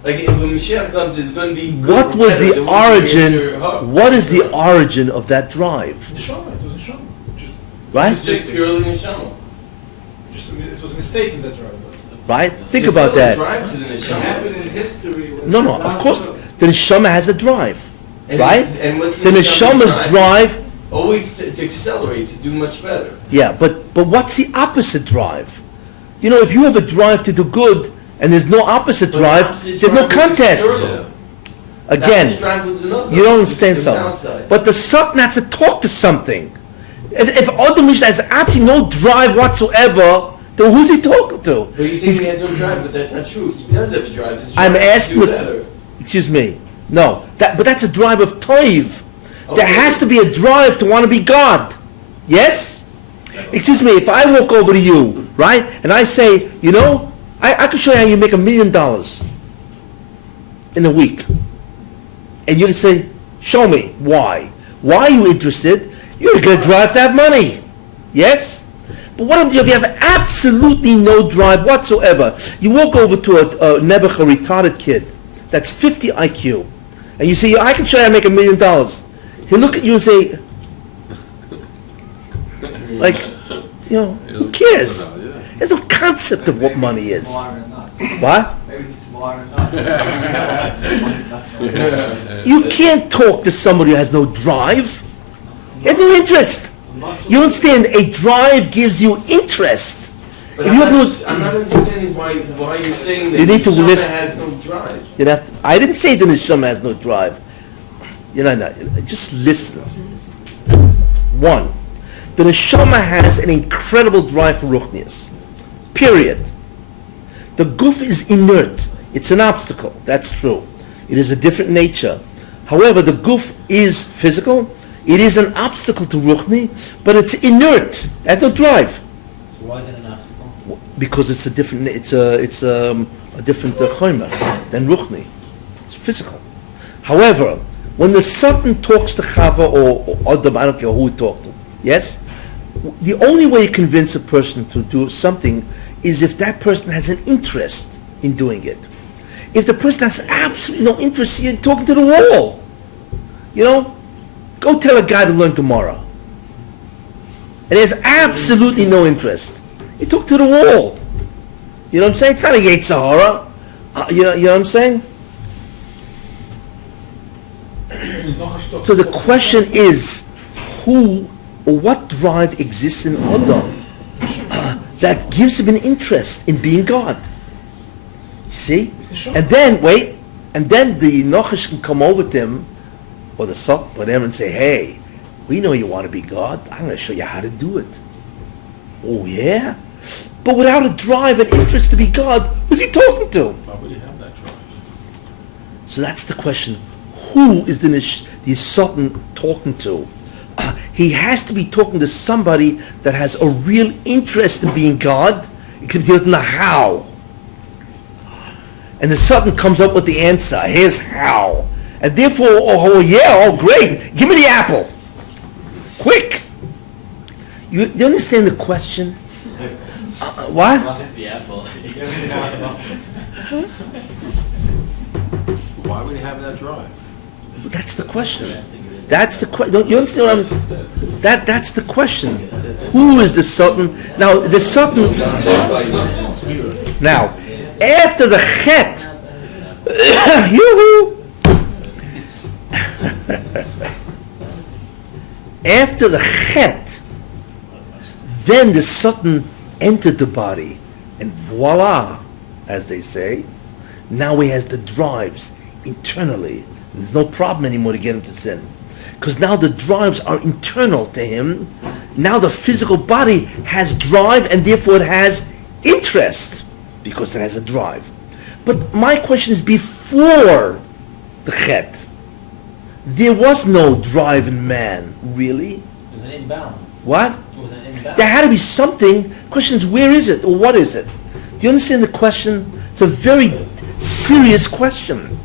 Like when Mashiach comes, it's going to be good What or was better. the origin? What is the origin of that drive? Neshama, it was Neshama. Right? It's just purely neshama. It was a mistake in that drive. Right? Think There's about still a that. drive to the It neshama. happened in history. when No, of course, the neshama has a drive, And- right? And what's The neshama's drive, always to accelerate, to do much better. yeah, but what's the opposite drive? You know, if you have a drive to do good and there's no opposite But drive, the opposite there's no drive was contest. external. The Again, opposite drive was another, you don't which is understand the something. downside. But the Satan has to talk to something. If Adam Rishon has absolutely no drive whatsoever, then who's he talking to? But you think he has no drive, but that's not true. He does have a drive. His I'm drive is to asking, do better. excuse me, no, but that's a drive of toiv. There Okay. has to be a drive to want to be God. Yes? Excuse me, if I walk over to you, right, and I say, you know, I can show you how you make $1 million in a week. And you can say, show me. Why? Why are you interested? You're going to drive to have money. Yes? But what if you have absolutely no drive whatsoever? You walk over to a Nebuch, a retarded kid that's 50 IQ, and you say, I can show you how to make $1 million. He'll look at you and say, like, you know, who cares? There's no concept of what money is. What? Maybe he's smarter than us. You can't talk to somebody who has no drive. He has no interest. You understand? A drive gives you interest. But If you have I'm not understanding why you're saying that You need to neshama list- has no drive. You have to, I didn't say the neshama has no drive. You know, no, just listen. One, the neshama has an incredible drive for ruchnius. Period. The guf is inert. It's an obstacle. That's true. It is a different nature. However, the guf is physical. It is an obstacle to ruchni, but it's inert. It has no drive. So why is it an obstacle? Because it's a different, it's a different chomer than ruchni. It's physical. However, when the Satan talks to Chava or Adam, I don't care who he talked to, yes? The only way you convince a person to do something is if that person has an interest in doing it. If the person has absolutely no interest, you're talking to the wall. You know? Go tell a guy to learn Gemara. And he has absolutely no interest. You talk to the wall. You know what I'm saying? It's not a Yetzer Hara. You know what I'm saying? So the question is, who or what drive exists in Adam that gives him an interest in being God? You see? And then, the Nochash can come over to him, or the Sot, whatever, and say, hey, we know you want to be God. I'm going to show you how to do it. Oh, yeah? But without a drive and interest to be God, who's he talking to? Why would you have that drive? So that's the question. Who is the Satan talking to? He has to be talking to somebody that has a real interest in being God, except he doesn't know how. And the Satan comes up with the answer. Here's how. And therefore, great, give me the apple. Quick. You understand the question? What? The apple. Why would you have that drive? That's the question. That's the question. Don't you understand what I'm? That's the question. Who is the Sultan? Now the Sultan. Now, after the Chet, yoo-hoo. After the Chet, then the Sultan entered the body, and voila, as they say, now he has the drives internally. And there's no problem anymore to get him to sin. Because now the drives are internal to him. Now the physical body has drive, and therefore it has interest, because it has a drive. But my question is, before the Chet, there was no drive in man, really. It was an imbalance. What? It was an imbalance. There had to be something. The question is, where is it, or what is it? Do you understand the question? It's a very serious question.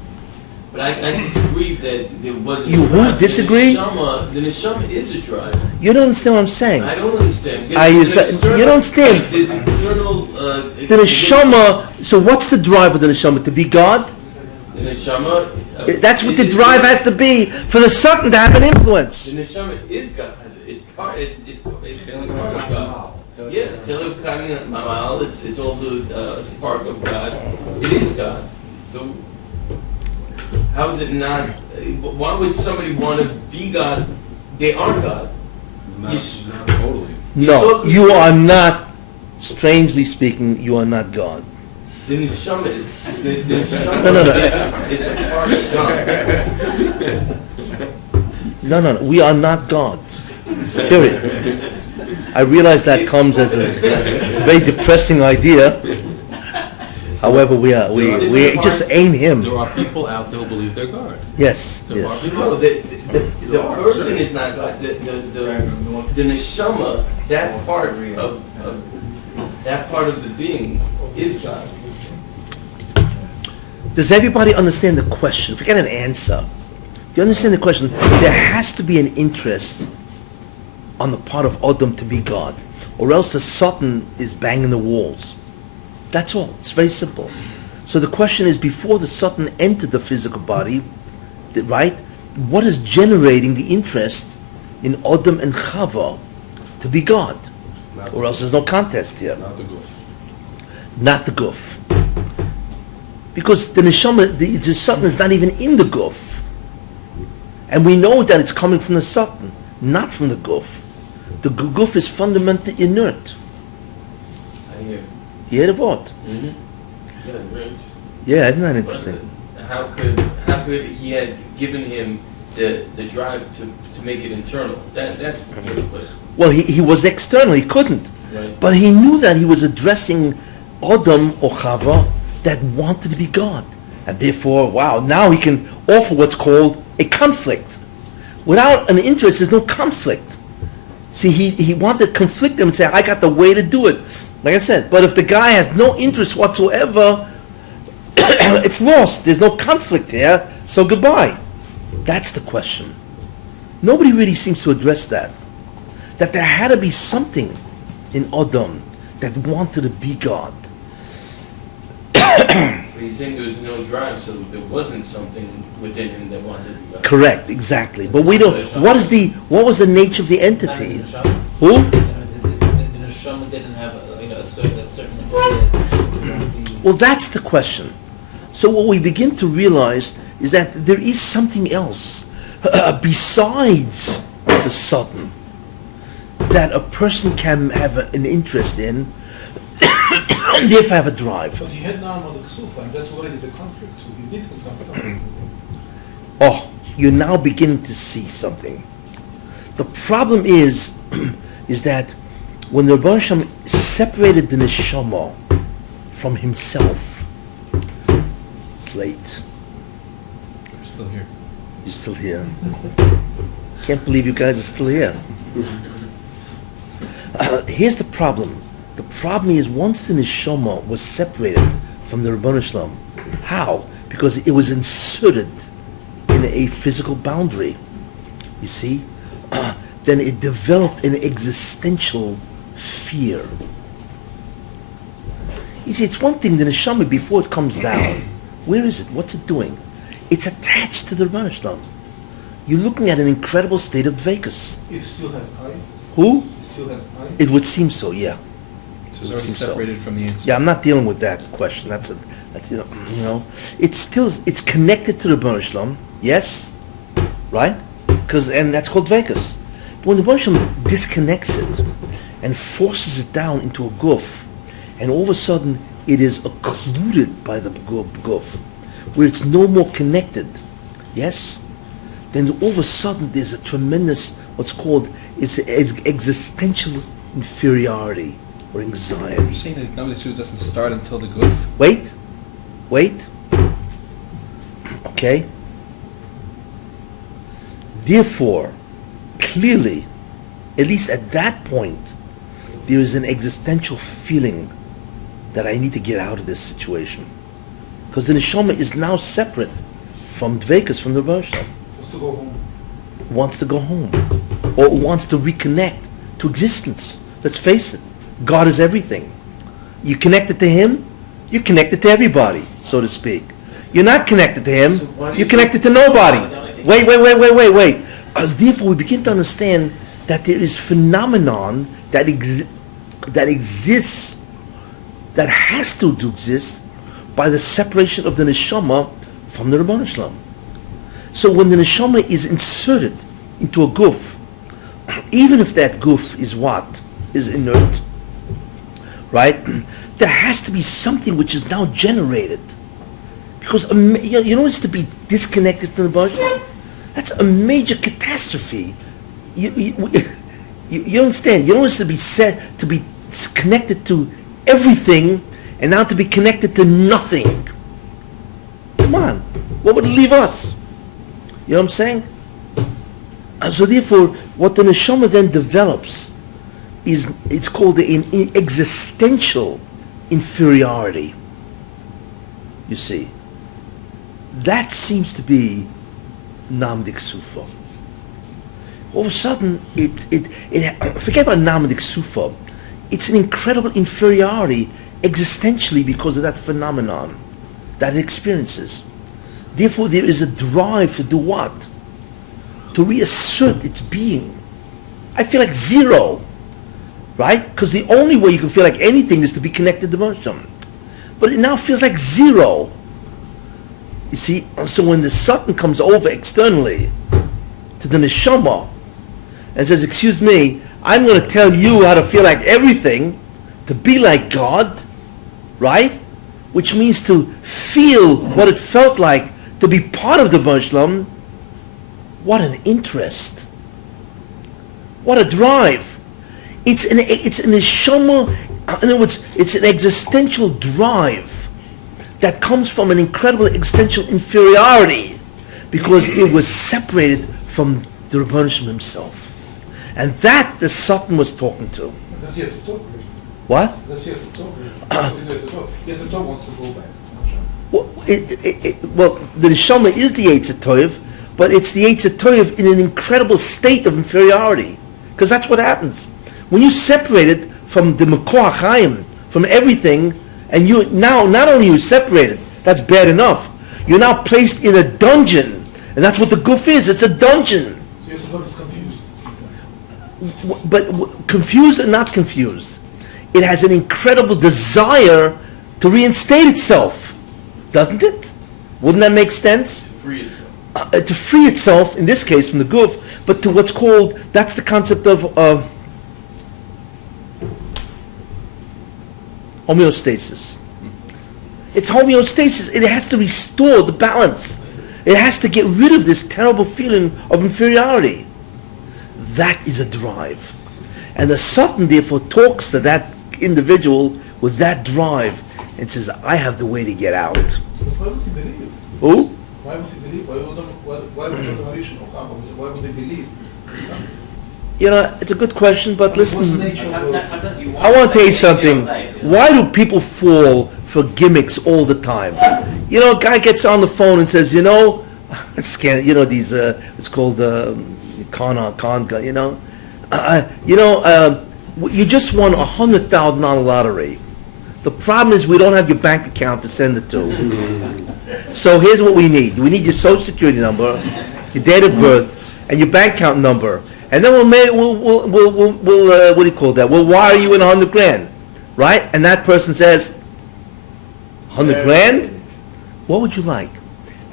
But I disagree that there wasn't. You a who drive. disagree? The neshama is a drive. You don't understand what I'm saying. I don't understand. Are you There's you don't understand? There's external. The neshama. So what's the drive of the neshama? To be God? The neshama. That's what the drive has to be for the Sultan to have an influence. The neshama is God. It's part. It's part of God. Yes, it's also a spark of God. It is God. So how is it not? Why would somebody want to be God? They are God. Not totally. No, you are not. Strangely speaking, you are not God. The neshama is the neshama No. is a part of God. No. We are not gods. Period. I realize that comes as it's a very depressing idea. However, we just ain't him. There are people out there who believe they're God. Yes. No, the person is not God. The neshama, that part of the being is God. Does everybody understand the question? Forget an answer. Do you understand the question? There has to be an interest on the part of Adam to be God, or else the Sultan is banging the walls. That's all. It's very simple. So the question is, before the Sultan entered the physical body, right, what is generating the interest in Adam and Chava to be God? Or else there's no contest here. Not the good. Not the guf. Because the neshama, the Sultan is not even in the guf. And we know that it's coming from the Sultan, not from the guf. The guf is fundamentally inert. I hear. You heard of what? Mm-hmm. Yeah, very interesting. Yeah, isn't that interesting? How could he had given him the drive to make it internal? That's the question. Well, he was external, he couldn't. Right. But he knew that he was addressing Adam or Chava that wanted to be God. And therefore, wow, now he can offer what's called a conflict. Without an interest, there's no conflict. See, he wanted to conflict them and say, I got the way to do it. Like I said, but if the guy has no interest whatsoever, it's lost. There's no conflict here, so goodbye. That's the question. Nobody really seems to address that. That there had to be something in Adam that wanted to be God. But he's saying there was no drive, so there wasn't something within him that wanted to be God. Correct, exactly. But we don't. What was the nature of the entity? Who? The neshama didn't have a certain. Well, that's the question. So what we begin to realize is that there is something else besides the Sultan that a person can have an interest in, and therefore have a drive. But he had now on the Ksufa, and that's already the conflict, so he did something. Oh, you're now beginning to see something. The problem is that when the Rebbe Hashem separated the neshama from himself, it's late. We're still here. You're still here. Can't believe you guys are still here. Here's the problem. The problem is once the neshama was separated from the Rebbe Hashem, how? Because it was inserted in a physical boundary. You see? Then it developed an existential fear. You see, it's one thing, the neshama, before it comes down, where is it? What's it doing? It's attached to the Rebbe Hashem. you're looking at an incredible state of dvekus. It still has I. Who? It still has I. It would seem so, yeah. So it's already separated from the Ein Sof. Yeah, I'm not dealing with that question. That's it's still, it's connected to the Rebbeinu Shalom, yes, right? And that's called Vekas. But when the Rebbeinu Shalom disconnects it and forces it down into a guf, and all of a sudden it is occluded by the guf, where it's no more connected, yes, then all of a sudden there's a tremendous, what's called, it's existential inferiority or anxiety. You're saying that number two doesn't start until the good? Wait. Okay. Therefore, clearly, at least at that point, there is an existential feeling that I need to get out of this situation. Because the neshama is now separate from dvekas, from the Rebbeinu Shalom. Just to go home. Wants to go home. Or wants to reconnect to existence. Let's face it. God is everything. You connected to Him, you're connected to everybody, so to speak. You're not connected to Him, you're connected to nobody. Wait. Therefore, we begin to understand that there is phenomenon that exists, that has to exist by the separation of the neshama from the Rebbeinu Shalom. So when the neshama is inserted into a guf, even if that guf is what? Is inert, right? There has to be something which is now generated. Because, you know, it's to be disconnected from the body. That's a major catastrophe. You understand? You know, it's to be said, to be connected to everything, and now to be connected to nothing. Come on. What would leave us? You know what I'm saying? So therefore, what the neshama then develops is, it's called an existential inferiority. You see, that seems to be namdik sufa. All of a sudden, forget about namdik sufa. It's an incredible inferiority existentially because of that phenomenon that it experiences. Therefore, there is a drive to do what? To reassert its being. I feel like zero, right? Because the only way you can feel like anything is to be connected to something. But it now feels like zero. You see, so when the Satan comes over externally to the neshama and says, excuse me, I'm going to tell you how to feel like everything, to be like God, right? Which means to feel what it felt like to be part of the Muslim. What an interest. What a drive. It's an neshama, in other words, it's an existential drive that comes from an incredible existential inferiority because it was separated from the Rebbeinu Shalom himself. And that the Satan was talking to. That's Yetzer Hara. What? That's Yetzer Hara. Yetzer Hara wants to go back. Well, the neshama is the Yetzer Hara, but it's the Yetzer Hara in an incredible state of inferiority. Because that's what happens. When you separate it from the Makor HaChaim, from everything, and you now, not only you separated, that's bad enough, you're now placed in a dungeon. And that's what the guf is, it's a dungeon. So Yetzer Hara is confused. But confused and not confused. It has an incredible desire to reinstate itself. Doesn't it? Wouldn't that make sense? Free itself. To free itself, in this case, from the guf, but to what's called, that's the concept of homeostasis. It's homeostasis. It has to restore the balance. It has to get rid of this terrible feeling of inferiority. That is a drive. And the Satan, therefore, talks to that individual with that drive and says, I have the way to get out. Why would he believe? Who? Why would he believe? Why would they believe? You know, it's a good question, but What's the listen, nature of Sometimes you want I want to tell you something something. in your life, you know? Why do people fall for gimmicks all the time? You know, a guy gets on the phone and says, you know, these, it's called con, you know. You just won $100,000 lottery. The problem is we don't have your bank account to send it to. So here's what we need. We need your social security number, your date of birth, and your bank account number, and then we'll what do you call that? We'll wire you in 100 grand, right? And that person says, 100 grand? What would you like?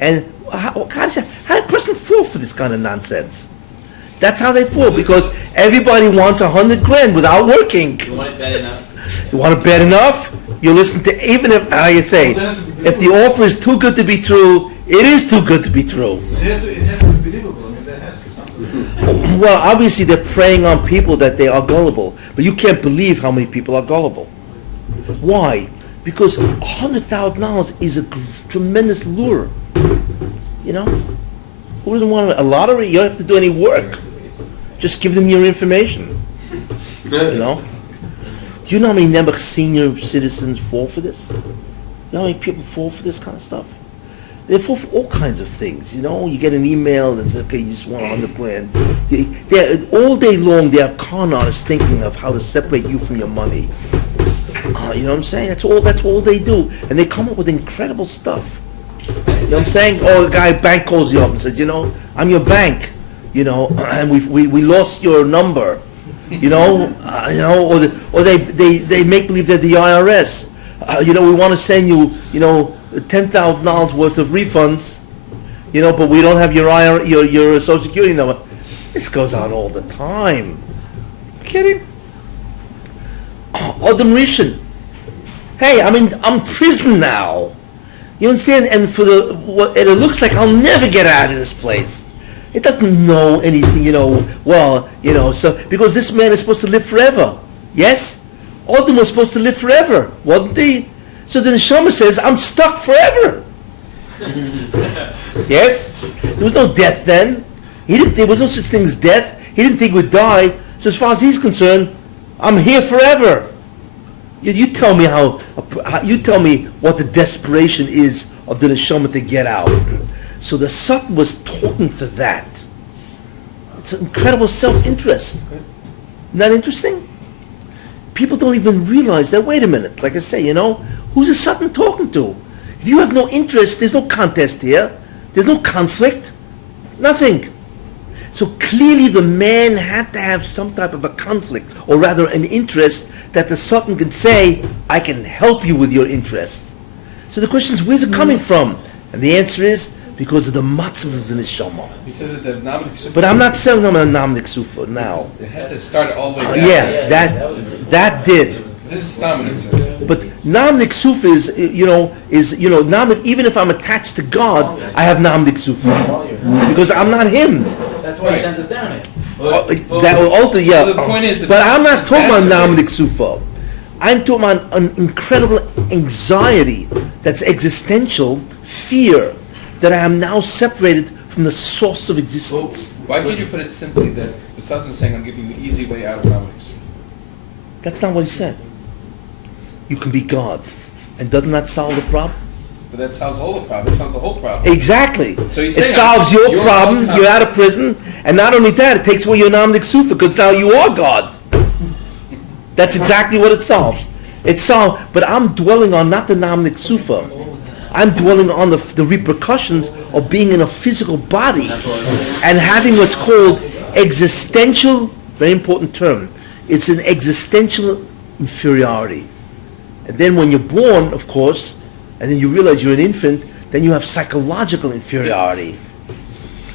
And how does a person fall for this kind of nonsense? That's how they fall, because everybody wants 100 grand without working. You want it bad enough? You want it bad enough? You listen to, even if, how you say, if the offer is too good to be true, it is too good to be true. It has to be believable. I mean, there has to be something. Well, obviously they're preying on people that they are gullible, but you can't believe how many people are gullible. Why? Because $100,000 is a tremendous lure. You know? Who doesn't want a lottery? You don't have to do any work. Just give them your information. You know? Do you know how many Nebuch senior citizens fall for this? You know how many people fall for this kind of stuff? They fall for all kinds of things, you know? You get an email that says, okay, you just want 100 grand. All day long, they are con artists thinking of how to separate you from your money. You know what I'm saying? That's all they do. And they come up with incredible stuff. You know what I'm saying? Or a guy bank calls you up and says, you know, I'm your bank, you know, and we lost your number, you know, or they make believe they're the IRS. You know, we want to send you, you know, $10,000 worth of refunds, you know, but we don't have your Social Security number. This goes on all the time. Kidding? Adam Rishon. Hey, I'm in prison now. You understand? And and it looks like I'll never get out of this place. It doesn't know anything, you know. Well, you know, so because this man is supposed to live forever. Yes, Adam was supposed to live forever, wasn't he? So the neshama says, I'm stuck forever. Yes, there was no death then. There was no such thing as death. He didn't think he would die. So as far as he's concerned, I'm here forever. You tell me you tell me what the desperation is of the neshama to get out. So the Satan was talking for that. It's an incredible self-interest. Isn't that interesting? People don't even realize that, wait a minute, like I say, you know, who's the Satan talking to? If you have no interest, there's no contest here. There's no conflict. Nothing. So clearly the man had to have some type of a conflict, or rather an interest, that the Satan can say, I can help you with your interest. So the question is, where's it coming from? And the answer is, because of the matzav of the neshama. He says that the Namlik But I'm not selling them a namlik sufa now. It had to start all the way down. Yeah, that did. This is Namlik Sufa. But namlik sufa is namlik, even if I'm attached to God, I have namlik sufa. Because I'm not him. That's why he sent us down here. That will alter, yeah. So the point is that But I'm not talking about that's- namlik sufa. I'm talking about an incredible anxiety that's existential, fear, that I am now separated from the source of Well, existence. why can't you put it simply that the Satan is saying, I'm giving you an easy way out of Namlik Sufa? That's not what he said. You can be God. And doesn't that solve the problem? But that solves all the problem. It solves the whole problem. Exactly. So he's It saying, solves your your problem, own you're out of prison, and not only that, it takes away your namlik sufa, because now you are God. That's exactly what it solves. But I'm dwelling on not the namlik sufa. I'm dwelling on the repercussions of being in a physical body and having what's called existential, very important term, it's an existential inferiority. And then when you're born, of course, and then you realize you're an infant, then you have psychological inferiority.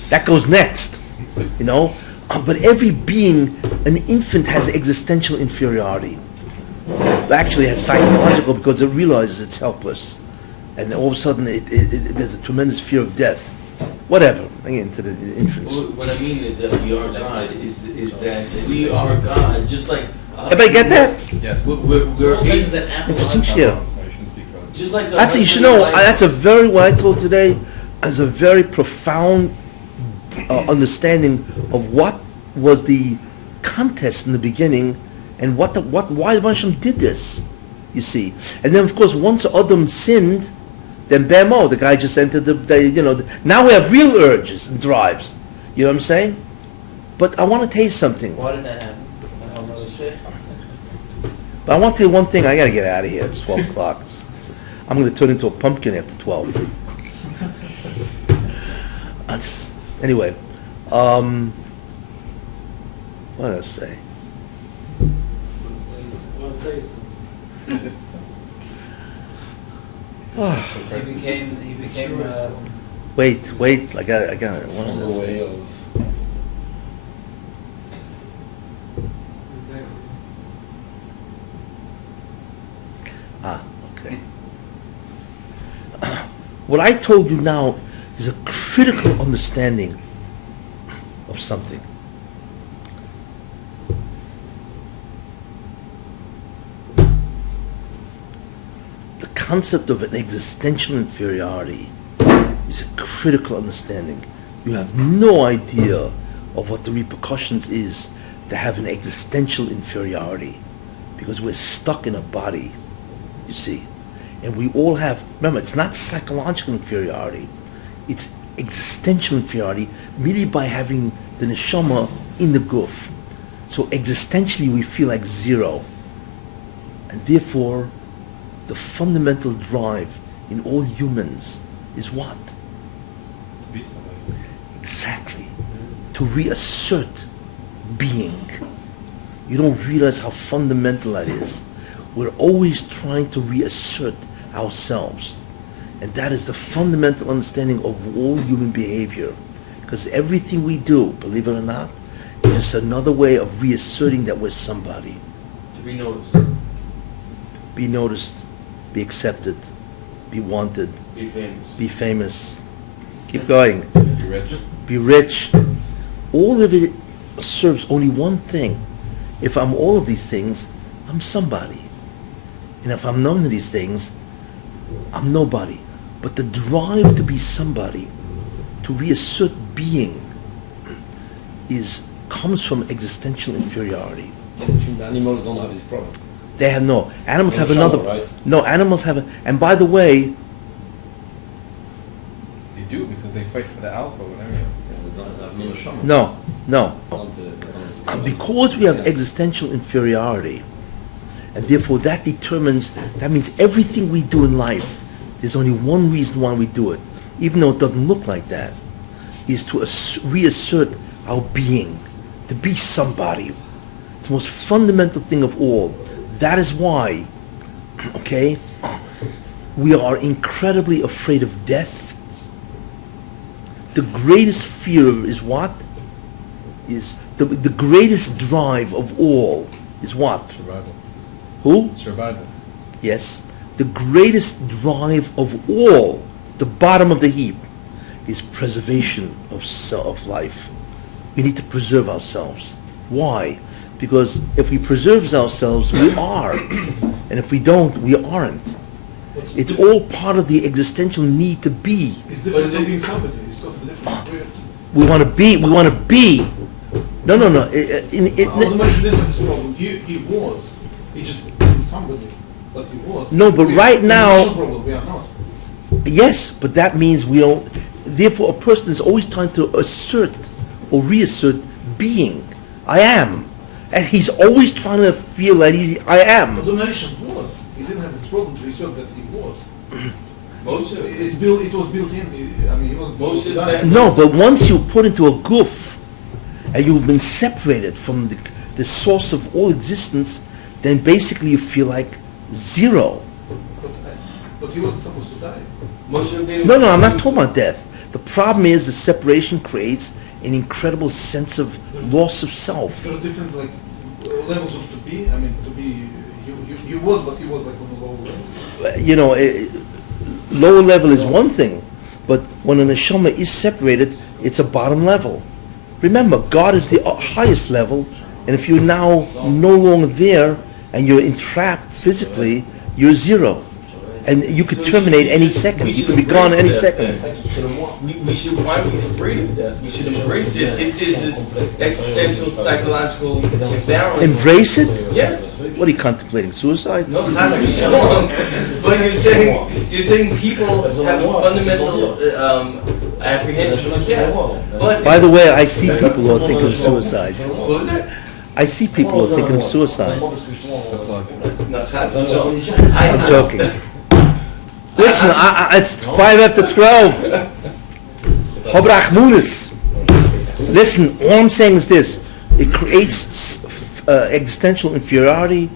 That goes next, you know. But every being, an infant has existential inferiority. It actually has psychological, because it realizes it's helpless. And all of a sudden, there's a tremendous fear of death. Whatever. I get into the infants. Well, what I mean is that we are God. Is that we are God, just like. Everybody get that? Yes. We're All things that apple. Interesting shit. I shouldn't speak for them. just like the. That's, you should know, that's a very, what I told today, is a very profound understanding of what was the contest in the beginning, and why the Hashem did this, you see. And then, of course, once Adam sinned, then Bemo, the guy just entered now we have real urges and drives. You know what I'm saying? But I want to tell you something. Why did that happen? I don't know shit. But I want to tell you one thing. I got to get out of here. It's 12 o'clock. I'm going to turn into a pumpkin after 12. Anyway, What did I say? He became, Wait, I got it. What From did the I way say? of Okay. What I told you now is a critical understanding of something. The concept of an existential inferiority is a critical understanding. You have no idea of what the repercussions is to have an existential inferiority, because we're stuck in a body, you see. And we all have, remember, it's not psychological inferiority, it's existential inferiority merely by having the neshama in the guf. So existentially we feel like zero. And therefore, the fundamental drive in all humans is what? To be somebody. Exactly. To reassert being. You don't realize how fundamental that is. We're always trying to reassert ourselves. And that is the fundamental understanding of all human behavior. Because everything we do, believe it or not, is just another way of reasserting that we're somebody. To be noticed, Be noticed, be accepted, be wanted, be famous. be famous. Keep going. Be rich. Be rich. All of it serves only one thing. If I'm all of these things, I'm somebody. And if I'm none of these things, I'm nobody. But the drive to be somebody, to reassert being, comes from existential inferiority. the animals don't have this problem. They have no. Animals No have shadow, another. right? No, animals have. And by the way, They do, because they fight for the alpha, whatever. no. Because we have existential inferiority, and therefore that means everything we do in life, there's only one reason why we do it, even though it doesn't look like that, is to reassert our being, to be somebody. It's the most fundamental thing of all. That is why, okay, we are incredibly afraid of death. The greatest fear is what? Is the greatest drive of all is what? Survival. Who? Survival. Yes. The greatest drive of all, the bottom of the heap, is preservation of life. We need to preserve ourselves. Why? Because if we preserve ourselves, we are. And if we don't, we aren't. It's all part of the existential need to be. It's different from being somebody. It's totally different. We want to be. No. Automation didn't have this problem. He was. He just became somebody. But he was. No, but right now- No problem. We are not. Yes, but that means we don't. Therefore, a person is always trying to assert or reassert being. I am. And he's always trying to feel that I am. Automation was. He didn't have this problem to assert that he was. Most of It's built. It was built in. I mean, he was. Most of designed. that- No, but once you put into a goof, and you've been separated from the source of all existence, then basically you feel like zero. But he wasn't supposed to die. most of them. No, I'm not talking about death. The problem is the separation creates an incredible sense of loss of self. There are different levels of to be. I mean, to be. He was, but he was like on a low level. You know, lower level is one thing, but when a neshama is separated, it's a bottom level. Remember, God is the highest level, and if you're now no longer there and you're entrapped physically, you're zero. And you could terminate any second. You could be gone any second. We should, why are we afraid of that? We should embrace it. It is this existential, psychological imbalance. Embrace it? Yes. What are you contemplating? Suicide? No, it's not wrong. But you're saying people have a fundamental apprehension of death. But By the way, I see people who are thinking of suicide. what was it? I see people who are thinking of suicide. It's a plug. No, Chas v'shalom. I'm joking. Listen, it's 5 after 12. Hobrach Munis. Listen, all I'm saying is this: it creates existential inferiority,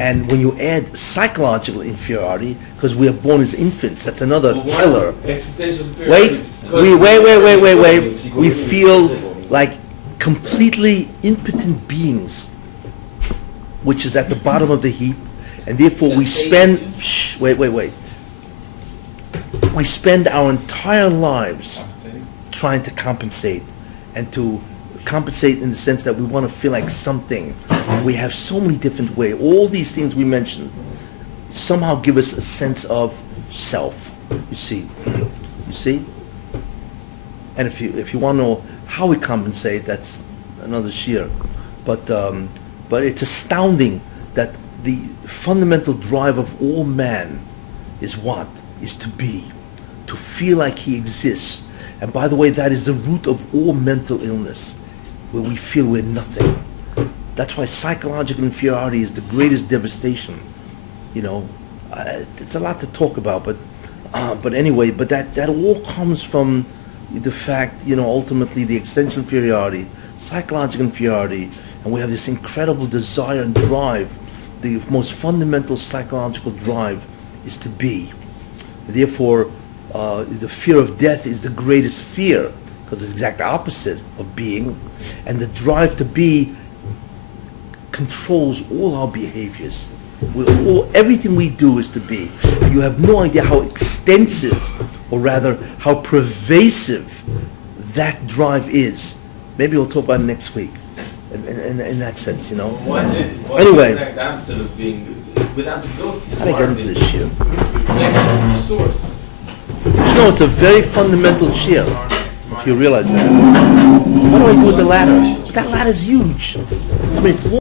and when you add psychological inferiority, because we are born as infants, that's another killer. Existential Wait, wait. We feel like completely impotent beings, which is at the bottom of the heap, and therefore we spend. Wait. We spend our entire lives Compensating? trying to compensate, and to compensate in the sense that we want to feel like something. We have so many different ways. All these things we mentioned somehow give us a sense of self. You see, and if you want to know how we compensate, that's another shiur. But it's astounding that the fundamental drive of all man is what? Is to be, to feel like he exists. And by the way, that is the root of all mental illness, where we feel we're nothing. That's why psychological inferiority is the greatest devastation. You know, it's a lot to talk about, but anyway, but that all comes from the fact, you know, ultimately the existential inferiority, psychological inferiority, and we have this incredible desire and drive. The most fundamental psychological drive is to be. Therefore, the fear of death is the greatest fear, because it's the exact opposite of being, and the drive to be controls all our behaviors. Everything we do is to be. And you have no idea how extensive, or rather how pervasive, that drive is. Maybe we'll talk about it next week, in that sense, you know. Anyway. The opposite of being without the guilt. How do I get into this shit? The source. You know, it's a very fundamental shiur, if you realize that. What do I do with the ladder? That ladder's huge. I mean, it's